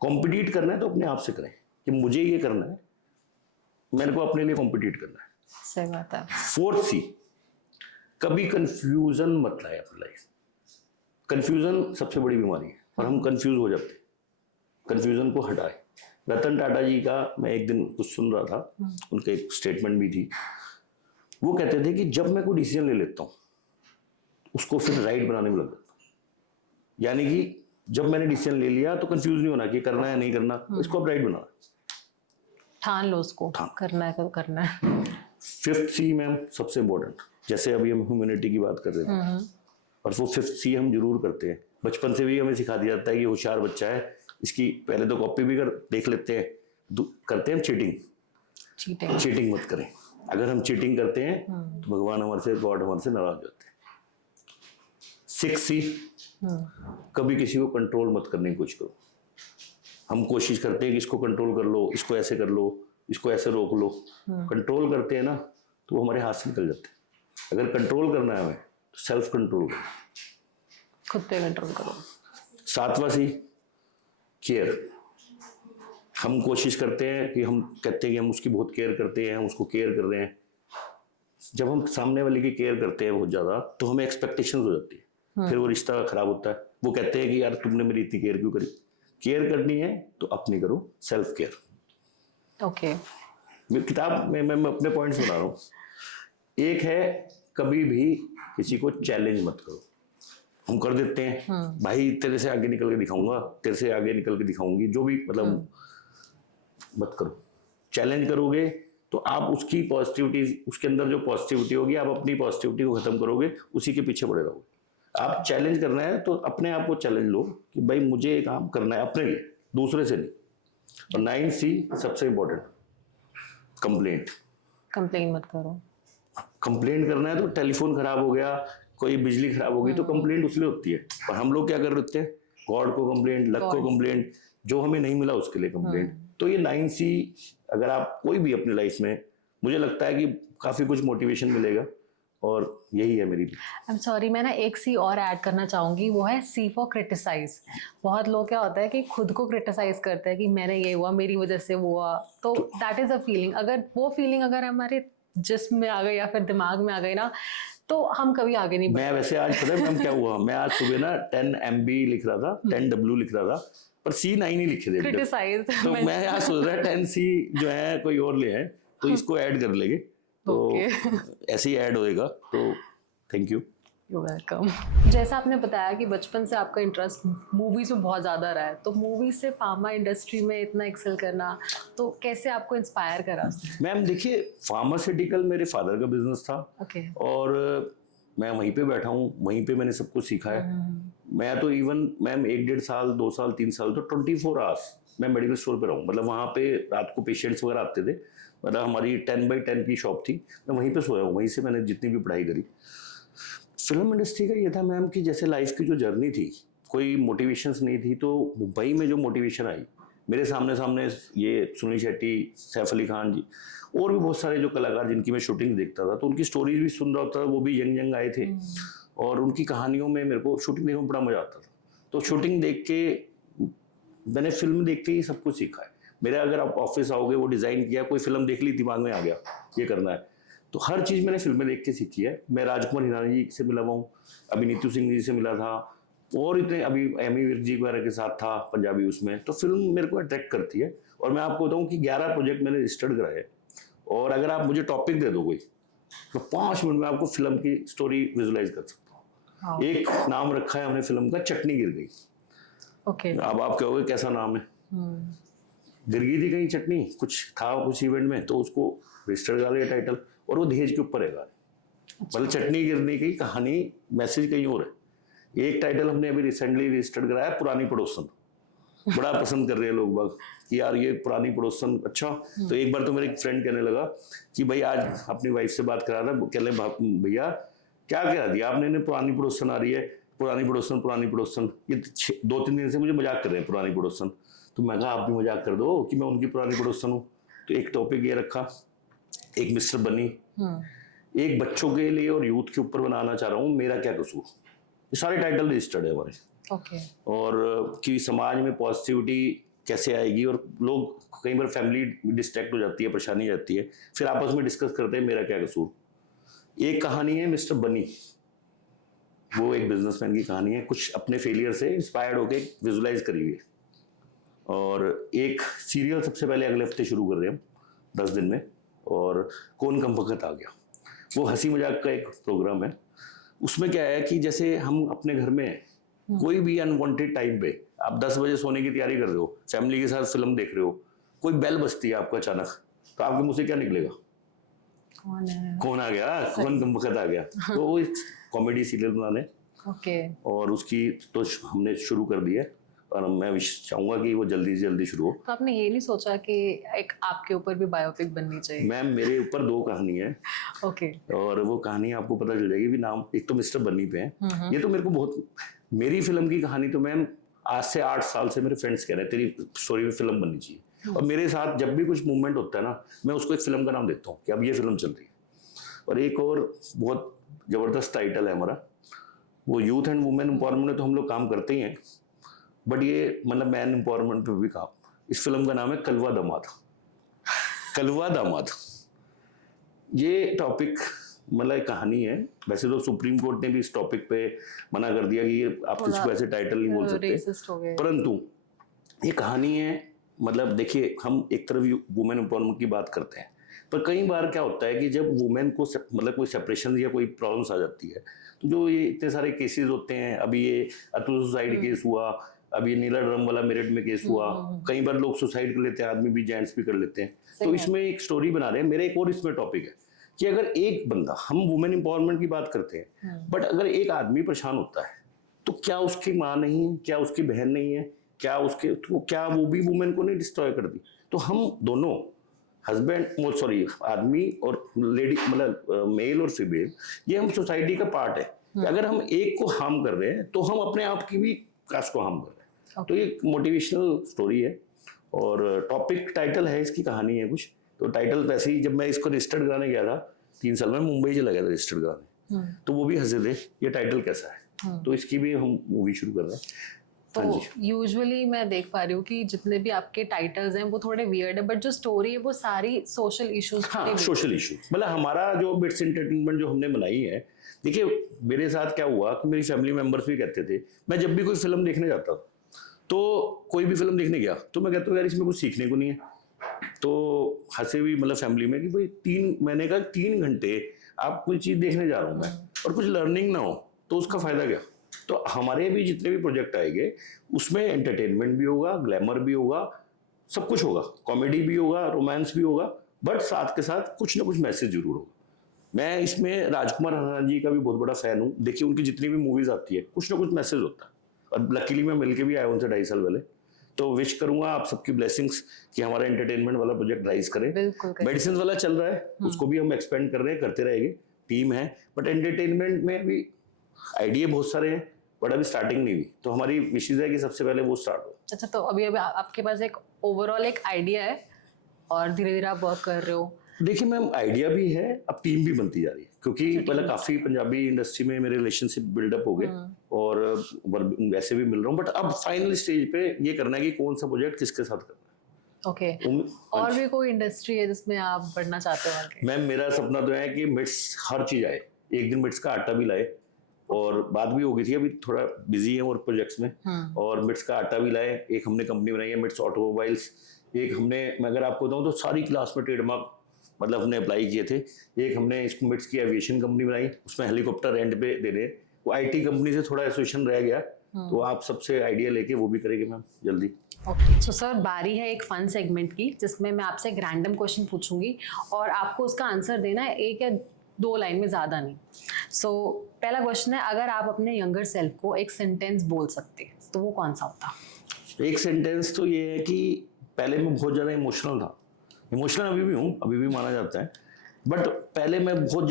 कॉम्पिटिट करना है तो अपने आप से करें कि मुझे ये करना है, मेरे को अपने लिए कॉम्पिटिट करना है। सही बात है। 4th C, कभी कंफ्यूजन मत लाए अपनी लाइफ। कंफ्यूजन सबसे बड़ी बीमारी है और हम कंफ्यूज हो जाते हैं। कंफ्यूजन को हटाए। रतन टाटा जी का मैं एक दिन कुछ सुन रहा था, उनका एक स्टेटमेंट भी थी। वो कहते थे कि जब मैं कोई डिसीजन ले लेता हूँ उसको फिर राइट बनाने में लग जाता हूँ। यानी कि जब मैंने डिसीजन ले लिया तो कंफ्यूज नहीं होना कि करना है नहीं करना, इसको अब राइट बनाना। ठान लो उसको, करना है तो करना है। 5th C मैम सबसे इम्पोर्टेंट, जैसे अभी हम ह्यूमैनिटी की बात कर रहे थे और वो 5th C हम जरूर करते हैं। बचपन से भी हमें सिखा दिया जाता है कि होशियार बच्चा है, इसकी पहले तो कॉपी भी कर देख लेते हैं, करते हैं चीटिंग। चीटिंग मत करें। अगर हम चीटिंग करते हैं तो भगवान हमारे से, गॉड हमारे से नाराज हो जाते हैं। 6th C, कभी किसी को कंट्रोल मत करने की कोशिश करो। हम कोशिश करते हैं कि इसको कंट्रोल कर लो, इसको ऐसे कर लो, इसको ऐसे रोक लो। कंट्रोल करते हैं ना तो वो हमारे हाथ से निकल जाते हैं। अगर कंट्रोल करना है हमें तो सेल्फ कंट्रोल करो, खुद पे कंट्रोल करो। 7वां C, केयर। हम कोशिश करते हैं कि हम कहते हैं कि हम उसकी बहुत केयर करते हैं, हम उसको केयर कर रहे हैं। जब हम सामने वाले की केयर करते हैं बहुत ज़्यादा तो हमें एक्सपेक्टेशंस हो जाती है, फिर वो रिश्ता खराब होता है। वो कहते हैं कि यार तुमने मेरी इतनी केयर क्यों करी। केयर करनी है तो अपनी करो, सेल्फ केयर। ओके। किताब में मैं अपने पॉइंट्स बना रहा हूँ। एक है कभी भी किसी को चैलेंज मत करो। हम कर देते हैं, भाई तेरे से आगे निकल के दिखाऊंगा, तेरे से आगे निकल के दिखाऊंगी, जो भी मतलब मत करो। चैलेंज करोगे तो आप उसकी पॉजिटिविटी, उसके अंदर जो पॉजिटिविटी होगी आप अपनी पॉजिटिविटी को खत्म करोगे, उसी के पीछे पड़े रहोगे। आप चैलेंज करना है तो अपने आप को चैलेंज लो कि भाई मुझे ये काम करना है अपने लिए, दूसरे से नहीं। और 9th C सबसे इंपॉर्टेंट, कंप्लेंट। कंप्लेन मत करो। कंप्लेंट करना है तो टेलीफोन खराब हो गया, कोई बिजली खराब हो गई तो कंप्लेंट उसलिए होती है। और हम लोग क्या कर रहे हैं, गॉड को कंप्लेंट, लक को कंप्लेंट, जो हमें नहीं मिला उसके लिए कंप्लेंट। तो ये 9th C अगर आप कोई भी अपनी लाइफ में, मुझे लगता है कि काफी कुछ मोटिवेशन मिलेगा और यही है मेरी। आई एम सॉरी, मैं ना एक C और ऐड करना चाहूंगी, वो है C फॉर क्रिटिसाइज। बहुत लोग क्या होता है कि खुद को क्रिटिसाइज करते हैं कि मैंने ये हुआ, मेरी वजह से हुआ, तो दैट इज अ फीलिंग। अगर वो फीलिंग अगर हमारे जिस्म में आ गई या फिर दिमाग में आ गई ना तो हम कभी आगे नहीं बढ़। मैं वैसे आज पता है मैम क्या हुआ, मैं आज सुबह ना 10 MB लिख रहा था, 10 W लिख रहा था, पर C9 ही लिखे थे क्रिटिसाइज। तो मैं आज सोच रहा 10 C जो है कोई और ले आए तो इसको ऐड कर लेंगे, तो ऐसे ही ऐड होएगा। तो थैंक यू। You're welcome। जैसा आपने बताया कि बचपन से आपका इंटरेस्ट मूवीज में बहुत ज़्यादा रहा है, तो मूवीज से फार्मा इंडस्ट्री में इतना एक्सेल करना, तो कैसे आपको इंस्पायर करा? मैम देखिए, फार्मास्यूटिकल मेरे फादर का बिजनेस था। Okay। और मैं वहीं पे बैठा हूँ, वहीं पे मैंने सब कुछ सीखा है। मैं तो इवन मैम 1-1.5 साल, 2 साल, 3 साल तो 24 आवर्स मैं मेडिकल स्टोर पे रहा हूँ। मतलब वहाँ पे रात को पेशेंट्स वगैरह आते थे, मतलब हमारी 10x10 की शॉप थी, मैं वहीं पे सोया हूँ, वहीं से मैंने जितनी भी पढ़ाई करी। फिल्म इंडस्ट्री का ये था मैम कि जैसे लाइफ की जो जर्नी थी, कोई मोटिवेशंस नहीं थी, तो मुंबई में जो मोटिवेशन आई मेरे सामने सामने, ये सुनील शेट्टी, सैफ अली खान जी और भी बहुत सारे जो कलाकार जिनकी मैं शूटिंग देखता था, तो उनकी स्टोरीज भी सुन रहा था, वो भी यंग आए थे और उनकी कहानियों में मेरे को शूटिंग देखने में बड़ा मजा आता था। तो शूटिंग देख के मैंने फिल्म देख के ही सब कुछ सीखा है। मेरा अगर आप ऑफिस आओगे, वो डिज़ाइन किया, कोई फिल्म देख ली, दिमाग में आ गया ये करना है, तो हर चीज़ मैंने फिल्में देख के सीखी है। मैं राजकुमार हिरानी जी से मिला हुआ हूँ, अभी नीतू सिंह जी से मिला था, और इतने अभी एमी विर्क जी वगैरह के साथ था पंजाबी उसमें। तो फिल्म मेरे को अट्रैक्ट करती है और मैं आपको बताऊँ कि 11 प्रोजेक्ट मैंने रजिस्टर्ड कराए। और अगर आप मुझे टॉपिक दे दो कोई, तो 5 मिनट में आपको फिल्म की स्टोरी विजुलाइज कर सकता हूँ। एक नाम रखा है हमने फिल्म का, चटनी गिर गई। ओके। अब आप कहोगे कैसा नाम है? गिर गई थी कहीं चटनी, कुछ था कुछ इवेंट में, तो उसको रजिस्टर करा लिया टाइटल, और वो दहेज के ऊपर है गाने। मतलब चटनी गिरने की कहानी, मैसेज कहीं और है। एक टाइटल हमने अभी रिसेंटली रजिस्टर्ड कराया, पुरानी पड़ोसन। बड़ा पसंद कर रहे हैं लोग बाग कि यार ये पुरानी पड़ोसन। अच्छा, तो एक बार तो मेरे एक फ्रेंड कहने लगा कि भाई आज अपनी वाइफ से बात करा था, कह रहे भैया क्या कह दिया आपने, इन्हें पुरानी पड़ोसन आ रही है, पुरानी पड़ोसन पुरानी पड़ोसन। ये 2-3 दिन से मुझे मजाक कर रहे हैं पुरानी पड़ोसन। तो मैं कहा आप भी मजाक कर दो कि मैं उनकी पुरानी पड़ोसन हूँ। तो एक टॉपिक ये रखा, एक मिस्टर बनी, एक बच्चों के लिए और यूथ के ऊपर बनाना चाह रहा हूँ, मेरा क्या कसूर। ये सारे टाइटल रजिस्टर्ड है हमारे। ओके। और कि समाज में पॉजिटिविटी कैसे आएगी, और लोग कई बार फैमिली डिस्ट्रैक्ट हो जाती है, परेशानी जाती है, फिर आपस में डिस्कस करते हैं मेरा क्या कसूर। एक कहानी है मिस्टर बनी, वो एक बिजनेसमैन की कहानी है, कुछ अपने फेलियर से इंस्पायर्ड होकर विजुलाइज करी हुई है। और एक सीरियल सबसे पहले अगले हफ्ते शुरू कर रहे हैं हम 10 दिन में, और कौन कम वक्त आ गया, वो हंसी मजाक का एक प्रोग्राम है। उसमें क्या है कि जैसे हम अपने घर में कोई भी अनवांटेड टाइम पे, आप 10 बजे सोने की तैयारी कर रहे हो, फैमिली के साथ फिल्म देख रहे हो, कोई बेल बजती है आपको अचानक, तो आपके मुंह से क्या निकलेगा? कौन है? कौन आ गया, कौन कम वक्त आ गया। तो वो कॉमेडी सीरियल बनाने, ओके। और उसकी तो हमने शुरू कर दी है, और मैं चाहूंगा कि वो जल्दी से जल्दी शुरू हो। तो आपने ये नहीं सोचा कि एक आपके ऊपर भी बायोपिक बननी चाहिए? मैम मेरे ऊपर 2 कहानी है। ओके। और वो कहानी आपको पता चल जाएगी भी, नाम एक तो मिस्टर बनी पे है। ये तो मेरे को बहुत, मेरी फिल्म की कहानी तो मैम आज से 8 साल से मेरे फ्रेंड्स कह रहे हैं तेरी स्टोरी में फिल्म बननी चाहिए। और मेरे साथ जब भी कुछ मूवमेंट होता है ना, मैं उसको एक फिल्म का नाम देता हूँ कि अब ये फिल्म चल रही है। और एक और बहुत जबरदस्त टाइटल है हमारा, वो यूथ एंड वुमेन एम्पावरमेंट में तो हम लोग काम करते ही हैं, बट ये मतलब मैन एम्पावरमेंट पे भी काम। इस फिल्म का नाम है कलवा दामाद। कलवा दामाद, ये टॉपिक मतलब एक कहानी है। वैसे तो सुप्रीम कोर्ट ने भी इस टॉपिक पे मना कर दिया कि ये आप किसी को ऐसे टाइटल नहीं बोल सकते, परंतु ये कहानी है। मतलब देखिए, हम एक तरफ वुमेन एम्पावरमेंट की बात करते हैं, पर कई बार क्या होता है कि जब वुमेन को मतलब कोई सेपरेशन या कोई प्रॉब्लम्स आ जाती है, तो जो ये इतने सारे केसेस होते हैं, अभी ये अतुल सुसाइड केस हुआ, अभी नीला ड्रम वाला मेरठ में केस हुआ, कई बार लोग सुसाइड कर लेते हैं, आदमी भी, जेंट्स भी कर लेते हैं। तो इसमें एक स्टोरी बना रहे हैं। मेरा एक और इसमें टॉपिक है कि अगर एक बंदा, हम वुमेन एम्पावरमेंट की बात करते हैं, बट अगर एक आदमी परेशान होता है, तो क्या उसकी माँ नहीं है, क्या उसकी बहन नहीं है, क्या उसके, तो क्या वो भी वुमेन को नहीं डिस्ट्रॉय कर दी? तो हम दोनों हस्बैंड, सॉरी, आदमी और लेडी, मतलब मेल और फीमेल, ये हम सोसाइटी का पार्ट है। अगर हम एक को हार्म कर रहे हैं, तो हम अपने आप की भी कास्ट को हार्म कर रहे हैं। तो ये मोटिवेशनल स्टोरी है, और टॉपिक टाइटल है, इसकी कहानी है कुछ। तो टाइटल वैसे ही, जब मैं इसको रजिस्टर्ड कराने गया था 3 साल में, मुंबई चला गया था रजिस्टर्ड कराने, तो वो भी हंसे थे ये टाइटल कैसा है। तो इसकी भी हम मूवी शुरू कर रहे हैं। तो यूजुअली मैं देख पा रही हूँ कि जितने भी आपके टाइटल्स हैं वो थोड़े वियर्ड है, बट जो स्टोरी है वो सारी सोशल इश्यूज। हाँ, सोशल इशू, मतलब हमारा जो बिट्स एंटरटेनमेंट जो हमने बनाई है। देखिए, मेरे साथ क्या हुआ कि मेरी फैमिली मेंबर्स भी कहते थे, मैं जब भी कोई फिल्म देखने जाता, तो कोई भी फिल्म देखने गया, तो मैं कहता हूँ यार इसमें कुछ सीखने को नहीं है। तो हंसे भी मतलब फैमिली में कि भाई मैंने कहा 3 घंटे आप कोई चीज़ देखने जा रहा हूँ मैं, और कुछ लर्निंग ना हो, तो उसका फायदा क्या? तो हमारे भी जितने भी प्रोजेक्ट आएंगे, उसमें एंटरटेनमेंट भी होगा, ग्लैमर भी होगा, सब कुछ होगा, कॉमेडी भी होगा, रोमांस भी होगा, बट साथ के साथ कुछ ना कुछ मैसेज जरूर होगा। मैं इसमें राजकुमार हराना जी का भी बहुत बड़ा फैन हूँ। देखिए, उनकी जितनी भी मूवीज आती है, कुछ ना कुछ मैसेज होता है, और लकीली मैं मिलके भी आया उनसे 2.5 साल पहले। तो विश करूंगा आप सबकी ब्लेसिंग्स कि हमारा एंटरटेनमेंट वाला प्रोजेक्ट राइज करे। मेडिसिन वाला चल रहा है, उसको भी हम एक्सपेंड कर रहे हैं, करते रहेंगे, टीम है। बट एंटरटेनमेंट में भी आइडिया बहुत सारे हैं, बट अभी स्टार्टिंग नहीं हुई, तो हमारी विशेष है कि सबसे पहले वो स्टार्ट हो। अच्छा, तो अभी आपके पास एक ओवरऑल एक आइडिया है और धीरे धीरे आप वर्क कर रहे हो? देखिए मैम, आइडिया भी है, अब टीम भी बनती जा रही है, क्योंकि पहले काफी पंजाबी इंडस्ट्री में मेरे रिलेशनशिप बिल्डअप हो गए, और वैसे भी मिल रहा हूँ, बट अब फाइनल स्टेज पे ये करना है कि कौन सा प्रोजेक्ट किसके साथ करना है। ओके। और भी कोई इंडस्ट्री है जिसमें आप बढ़ना चाहते हो आगे? मैम, मेरा सपना तो है कि मिट्स हर चीज आए, एक दिन मिट्स का आटा भी लाए, और बात भी हो गई थी, अभी थोड़ा बिजी है और प्रोजेक्ट्स में, और मिट्स का आटा भी लाए। एक हमने कंपनी बनाई है मिट्स ऑटोमोबाइल्स, एक हमने, मैं अगर आपको बताऊं तो सारी क्लास में ट्रेडमार्क मतलब हमने अप्लाई किए थे। एक हमने इसको मिट्स की एविएशन कंपनी बनाई, उसमें हेलीकॉप्टर रेंट पे दे रहे। वो आईटी कंपनी से थोड़ा एसोसिएशन रह गया, तो आप सबसे आइडिया लेके वो भी करेंगे मैम जल्दी। ओके, सो सर, बारी है एक फन सेगमेंट की, जिसमें मैं आपसे एक रैंडम क्वेश्चन पूछूंगी और आपको उसका आंसर देना है 1 या 2 लाइन में, ज़्यादा नहीं। सो पहला क्वेश्चन है, अगर आप अपने यंगर सेल्फ को एक सेंटेंस बोल सकते तो वो कौन सा होता? एक सेंटेंस तो ये है कि पहले मैं बहुत ज़्यादा इमोशनल था, इमोशनल अभी भी हूँ, अभी भी माना जाता है, बट पहले मैं बहुत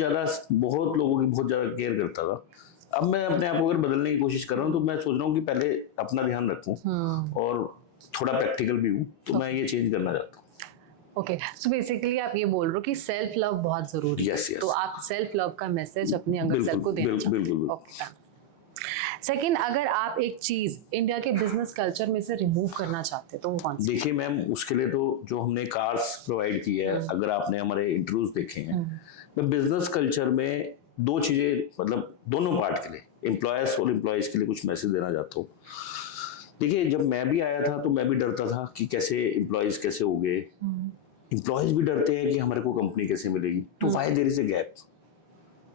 लोगों की बहुत ज़्यादा केयर करता था। अब मैं अपने आप को अगर बदलने की कोशिश कर रहा हूँ, तो मैं सोच रहा हूँ कि पहले अपना ध्यान रखूँ, और थोड़ा प्रैक्टिकल भी हूँ, तो मैं ये चेंज करना चाहता हूँ। ओके, सो बेसिकली आप ये बोल रहे हो कि सेल्फ लव बहुत जरूरी है। Yes, yes. तो आप सेल्फ लव का मैसेज अपने यंगर सेल्फ को देना बिल्कुल चाहते बिल्कुल हो। ओके। सेकंड, अगर आप एक चीज इंडिया के बिजनेस कल्चर में से रिमूव करना चाहते हैं तो वो कौन सी? देखिए मैम, उसके लिए तो जो हमने कार्स प्रोवाइड की है, अगर आपने हमारे इंटरव्यूज देखे हैं, मैं बिजनेस कल्चर में दो चीजें, मतलब दोनों पार्ट के लिए, एम्प्लॉयर्स और एम्प्लॉयज के लिए कुछ मैसेज देना चाहता हूँ। देखिए, जब मैं भी आया था तो मैं भी डरता था कि कैसे एम्प्लॉयज कैसे हो गए, एम्प्लॉयज भी डरते हैं कि हमारे को कंपनी कैसे मिलेगी। तो why there is a gap,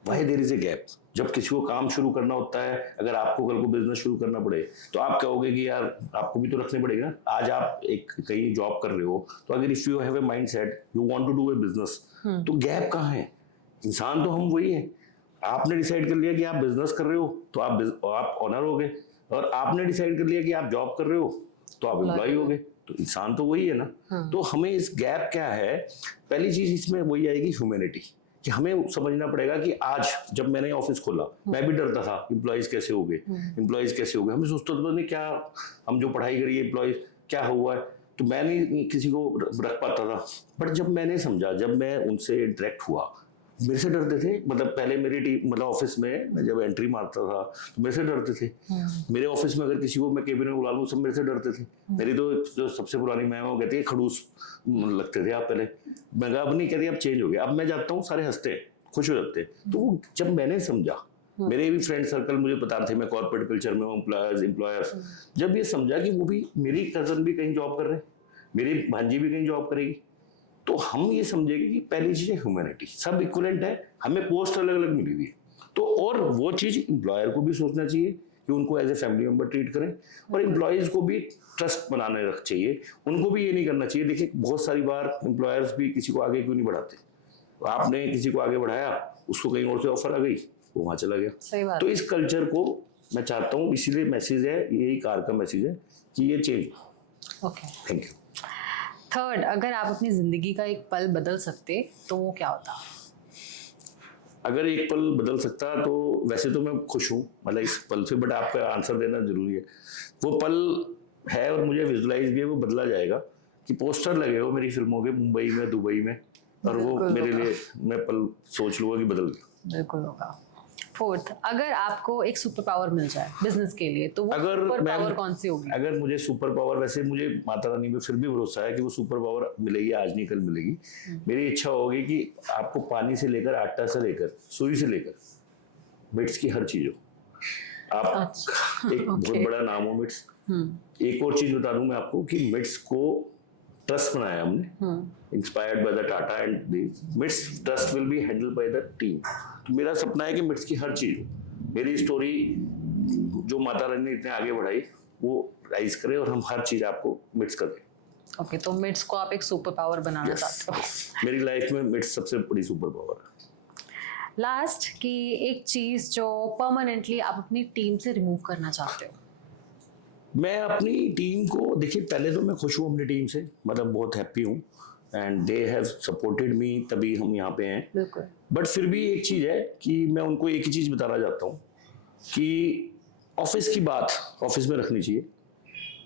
why there is a gap. जब किसी को काम शुरू करना होता है, अगर आपको कल को बिजनेस शुरू करना पड़े तो आप कहोगे कि यार आपको भी तो रखने पड़ेगा ना। आज आप एक कहीं जॉब कर रहे हो, तो अगर if you have a mindset you want to do a business, तो गैप कहाँ है? इंसान तो हम वही है। आपने डिसाइड कर लिया कि आप बिजनेस कर रहे हो तो आप ऑनर हो गए, और आपने डिसाइड कर लिया कि आप जॉब कर रहे हो तो आप एम्प्लॉय हो गए। तो इंसान तो वही है ना। तो हमें इस गैप क्या है, पहली चीज इसमें वही आएगी, ह्यूमैनिटी, कि हमें समझना पड़ेगा कि आज जब मैंने ऑफिस खोला, मैं भी डरता था एम्प्लॉयज कैसे हो गए, एम्प्लॉयज कैसे हो गए। हमें सोचते तो नहीं क्या हम जो पढ़ाई करी एम्प्लॉयज क्या हुआ है, तो मैं नहीं किसी को रख पाता था। बट जब मैंने समझा, जब मैं उनसे इंटरेक्ट हुआ, मेरे से डरते थे। मतलब पहले मेरी टीम, मतलब ऑफिस में मैं जब एंट्री मारता था तो मेरे से डरते थे। मेरे ऑफिस में अगर किसी को मैं केबिन में बुला लूँ, सब मेरे से डरते थे। मेरी तो जो सबसे पुरानी मैम वो कहती है खड़ूस लगते थे आप पहले। मैं कहा अब नहीं, कहती अब चेंज हो गया, अब मैं जाता हूँ सारे हंसते हैं, खुश हो जाते हैं। तो वो जब मैंने समझा, मेरे भी फ्रेंड सर्कल मुझे बता रहे थे, मैं कॉर्पोरेट कल्चर में हूँ, एम्प्लॉयर्स, जब ये समझा कि वो भी, मेरी कजन भी कहीं जॉब कर रहे हैं, मेरी भांजी भी कहीं जॉब करेगी, तो हम ये समझेंगे कि पहली चीज है ह्यूमैनिटी, सब इक्वलेंट है, हमें पोस्ट अलग अलग मिली हुई है। तो और वो चीज एम्प्लॉयर को भी सोचना चाहिए कि उनको as a family member treat करें, और एम्प्लॉयज को भी ट्रस्ट बनाने रख चाहिए। उनको भी ये नहीं करना चाहिए। देखिए बहुत सारी बार एम्प्लॉयर्स भी किसी को आगे क्यों नहीं बढ़ाते, आपने किसी को आगे बढ़ाया, उसको कहीं और से ऑफर आ गई, वो वहां चला गया। सही बात। तो इस कल्चर को मैं चाहता हूँ, इसीलिए मैसेज है, यही कार का मैसेज है कि ये change. Okay. Thank you. Third, अगर आप अपनी जिंदगी का एक पल बदल सकते तो वो क्या होता? अगर एक पल बदल सकता तो वैसे तो मैं खुश हूँ मतलब इस पल से, बट आपका आंसर देना जरूरी है। वो पल है और मुझे विजुलाइज भी है, वो बदला जाएगा कि पोस्टर लगे हो मेरी फिल्मों के मुंबई में, दुबई में, और वो मेरे लिए, मैं पल सोच लूँगा कि बदल गया। बिल्कुल होगा। फोर्थ, अगर आपको एक सुपर पावर मिल जाए बिजनेस के लिए तो वो सुपर पावर कौन सी होगी? अगर मुझे सुपर पावर, वैसे मुझे माता रानी पे फिर भी भरोसा है कि वो सुपर पावर मिलेगी, आज नहीं कल मिलेगी। मेरी इच्छा होगी कि आपको पानी से लेकर, आटा से लेकर, सुई से लेकर, मिट्स की हर चीज हो। आप एक बहुत बड़ा नाम हो मिट्स। एक और चीज बता दूं मैं आपको कि मिट्स को ट्रस्ट बनाया हमने, inspired by the Tata and the MITS trust will be handled by the team. तो मेरा सपना है कि मिट्स की हर चीज हो। मेरी स्टोरी जो माता रानी ने इतने आगे बढ़ाई वो राइज करे, और हम हर चीज आपको मिट्स कर दें। ओके, तो मिट्स को आप एक सुपर पावर बनाना चाहते हो? मेरी लाइफ में मिट्स सबसे बड़ी सुपर पावर है। लास्ट, कि एक चीज जो परमानेंटली आप अपनी टीम से रिमूव करना चाहते हो? मैं अपनी टीम को, देखिए पहले तो मैं खुश हूँ अपनी टीम से, मतलब बहुत हैप्पी हूँ, and they have supported me, तभी हम यहाँ पे हैं। बिल्कुल। बट फिर भी एक चीज़ है कि मैं उनको एक ही चीज़ बताना चाहता हूँ कि ऑफिस की बात ऑफिस में रखनी चाहिए।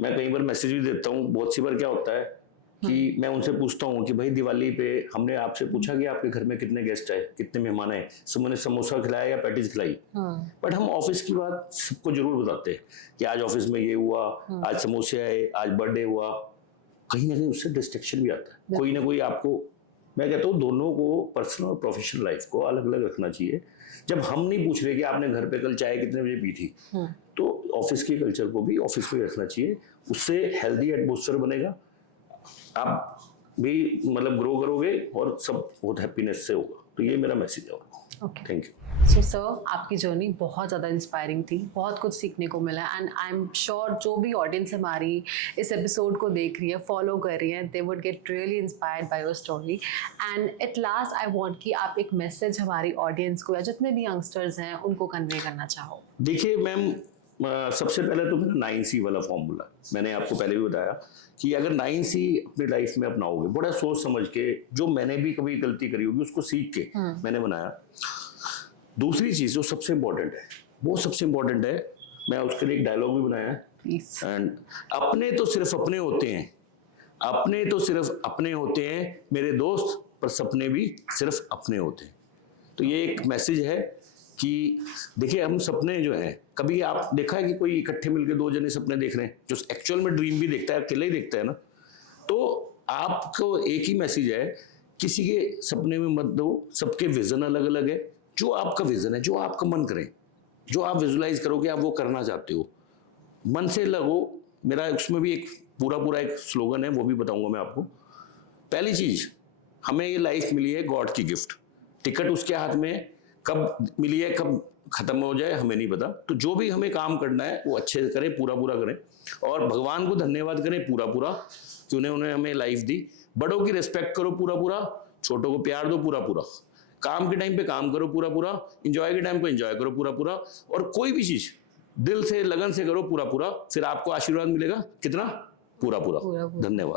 मैं कई बार मैसेज भी देता हूँ, बहुत सी बार क्या होता है कि मैं उनसे पूछता हूँ कि भाई दिवाली पे हमने आपसे पूछा कि आपके घर में कितने गेस्ट आए, कितने मेहमान आए, सबने समोसा खिलाया या पैटीज खिलाई। बट हम ऑफिस की बात सबको जरूर बताते हैं कि आज ऑफिस में ये हुआ, आज समोसे आए, आज बर्थडे हुआ। कहीं ना कहीं उससे डिस्ट्रैक्शन भी आता है। कोई ना कोई आपको, मैं कहता हूँ दोनों को, पर्सनल और प्रोफेशनल लाइफ को अलग अलग रखना चाहिए। जब हम नहीं पूछ रहे कि आपने घर पे कल चाय कितने बजे पी थी, तो ऑफिस के कल्चर को भी ऑफिस में रखना चाहिए। उससे हेल्दी एटमोस्फेयर बनेगा, आप भी मतलब ग्रो करोगे और सब बहुत हैप्पीनेस से होगा। तो ये मेरा मैसेज है। Okay, thank you. So sir, आपकी जर्नी बहुत ज़्यादा इंस्पायरिंग थी, बहुत कुछ सीखने को मिला, एंड आई एम श्योर जो भी ऑडियंस हमारी इस एपिसोड को देख रही है, फॉलो कर रही है, they would get really inspired by your story. And at last I want कि आप एक मैसेज हमारी ऑडियंस को या जितने भी यंगस्टर्स हैं उनको कन्वे करना चाहो। देखिए मैम, सबसे पहले तो मेरा 9C वाला फॉर्मूला मैंने आपको पहले भी बताया कि अगर 9C अपनी लाइफ में अपनाओगे, बड़ा सोच समझ के, जो मैंने भी कभी गलती करी होगी उसको सीख के मैंने बनाया। दूसरी चीज जो सबसे इम्पोर्टेंट है, वो सबसे इम्पोर्टेंट है, मैं उसके लिए एक डायलॉग भी बनाया है, एंड अपने तो सिर्फ अपने होते हैं, अपने तो सिर्फ अपने होते हैं मेरे दोस्त, पर सपने भी सिर्फ अपने होते हैं। तो ये एक मैसेज है कि देखिए हम सपने जो हैं, कभी आप देखा है कि कोई इकट्ठे मिलकर दो जने सपने देख रहे हैं, जो एक्चुअल में ड्रीम भी देखता है अकेले ही देखता है ना। तो आपको एक ही मैसेज है, किसी के सपने में मत दो, सबके विजन अलग अलग है। जो आपका विजन है, जो आपका मन करे, जो आप विजुलाइज करो कि आप वो करना चाहते हो, मन से लगो। मेरा उसमें भी एक पूरा एक स्लोगन है, वो भी बताऊंगा मैं आपको। पहली चीज, हमें ये लाइफ मिली है गॉड की गिफ्ट। टिकट उसके हाथ में, कब मिली है कब खत्म हो जाए हमें नहीं पता। तो जो भी हमें काम करना है वो अच्छे से करें, पूरा करें, और भगवान को धन्यवाद करें पूरा कि उन्हें हमें लाइफ दी। बड़ों की रिस्पेक्ट करो पूरा, छोटों को प्यार दो पूरा। काम के टाइम पे काम करो पूरा, एंजॉय के टाइम पे एंजॉय करो पूरा, और कोई भी चीज दिल से लगन से करो पूरा। फिर आपको आशीर्वाद मिलेगा कितना? पूरा। धन्यवाद।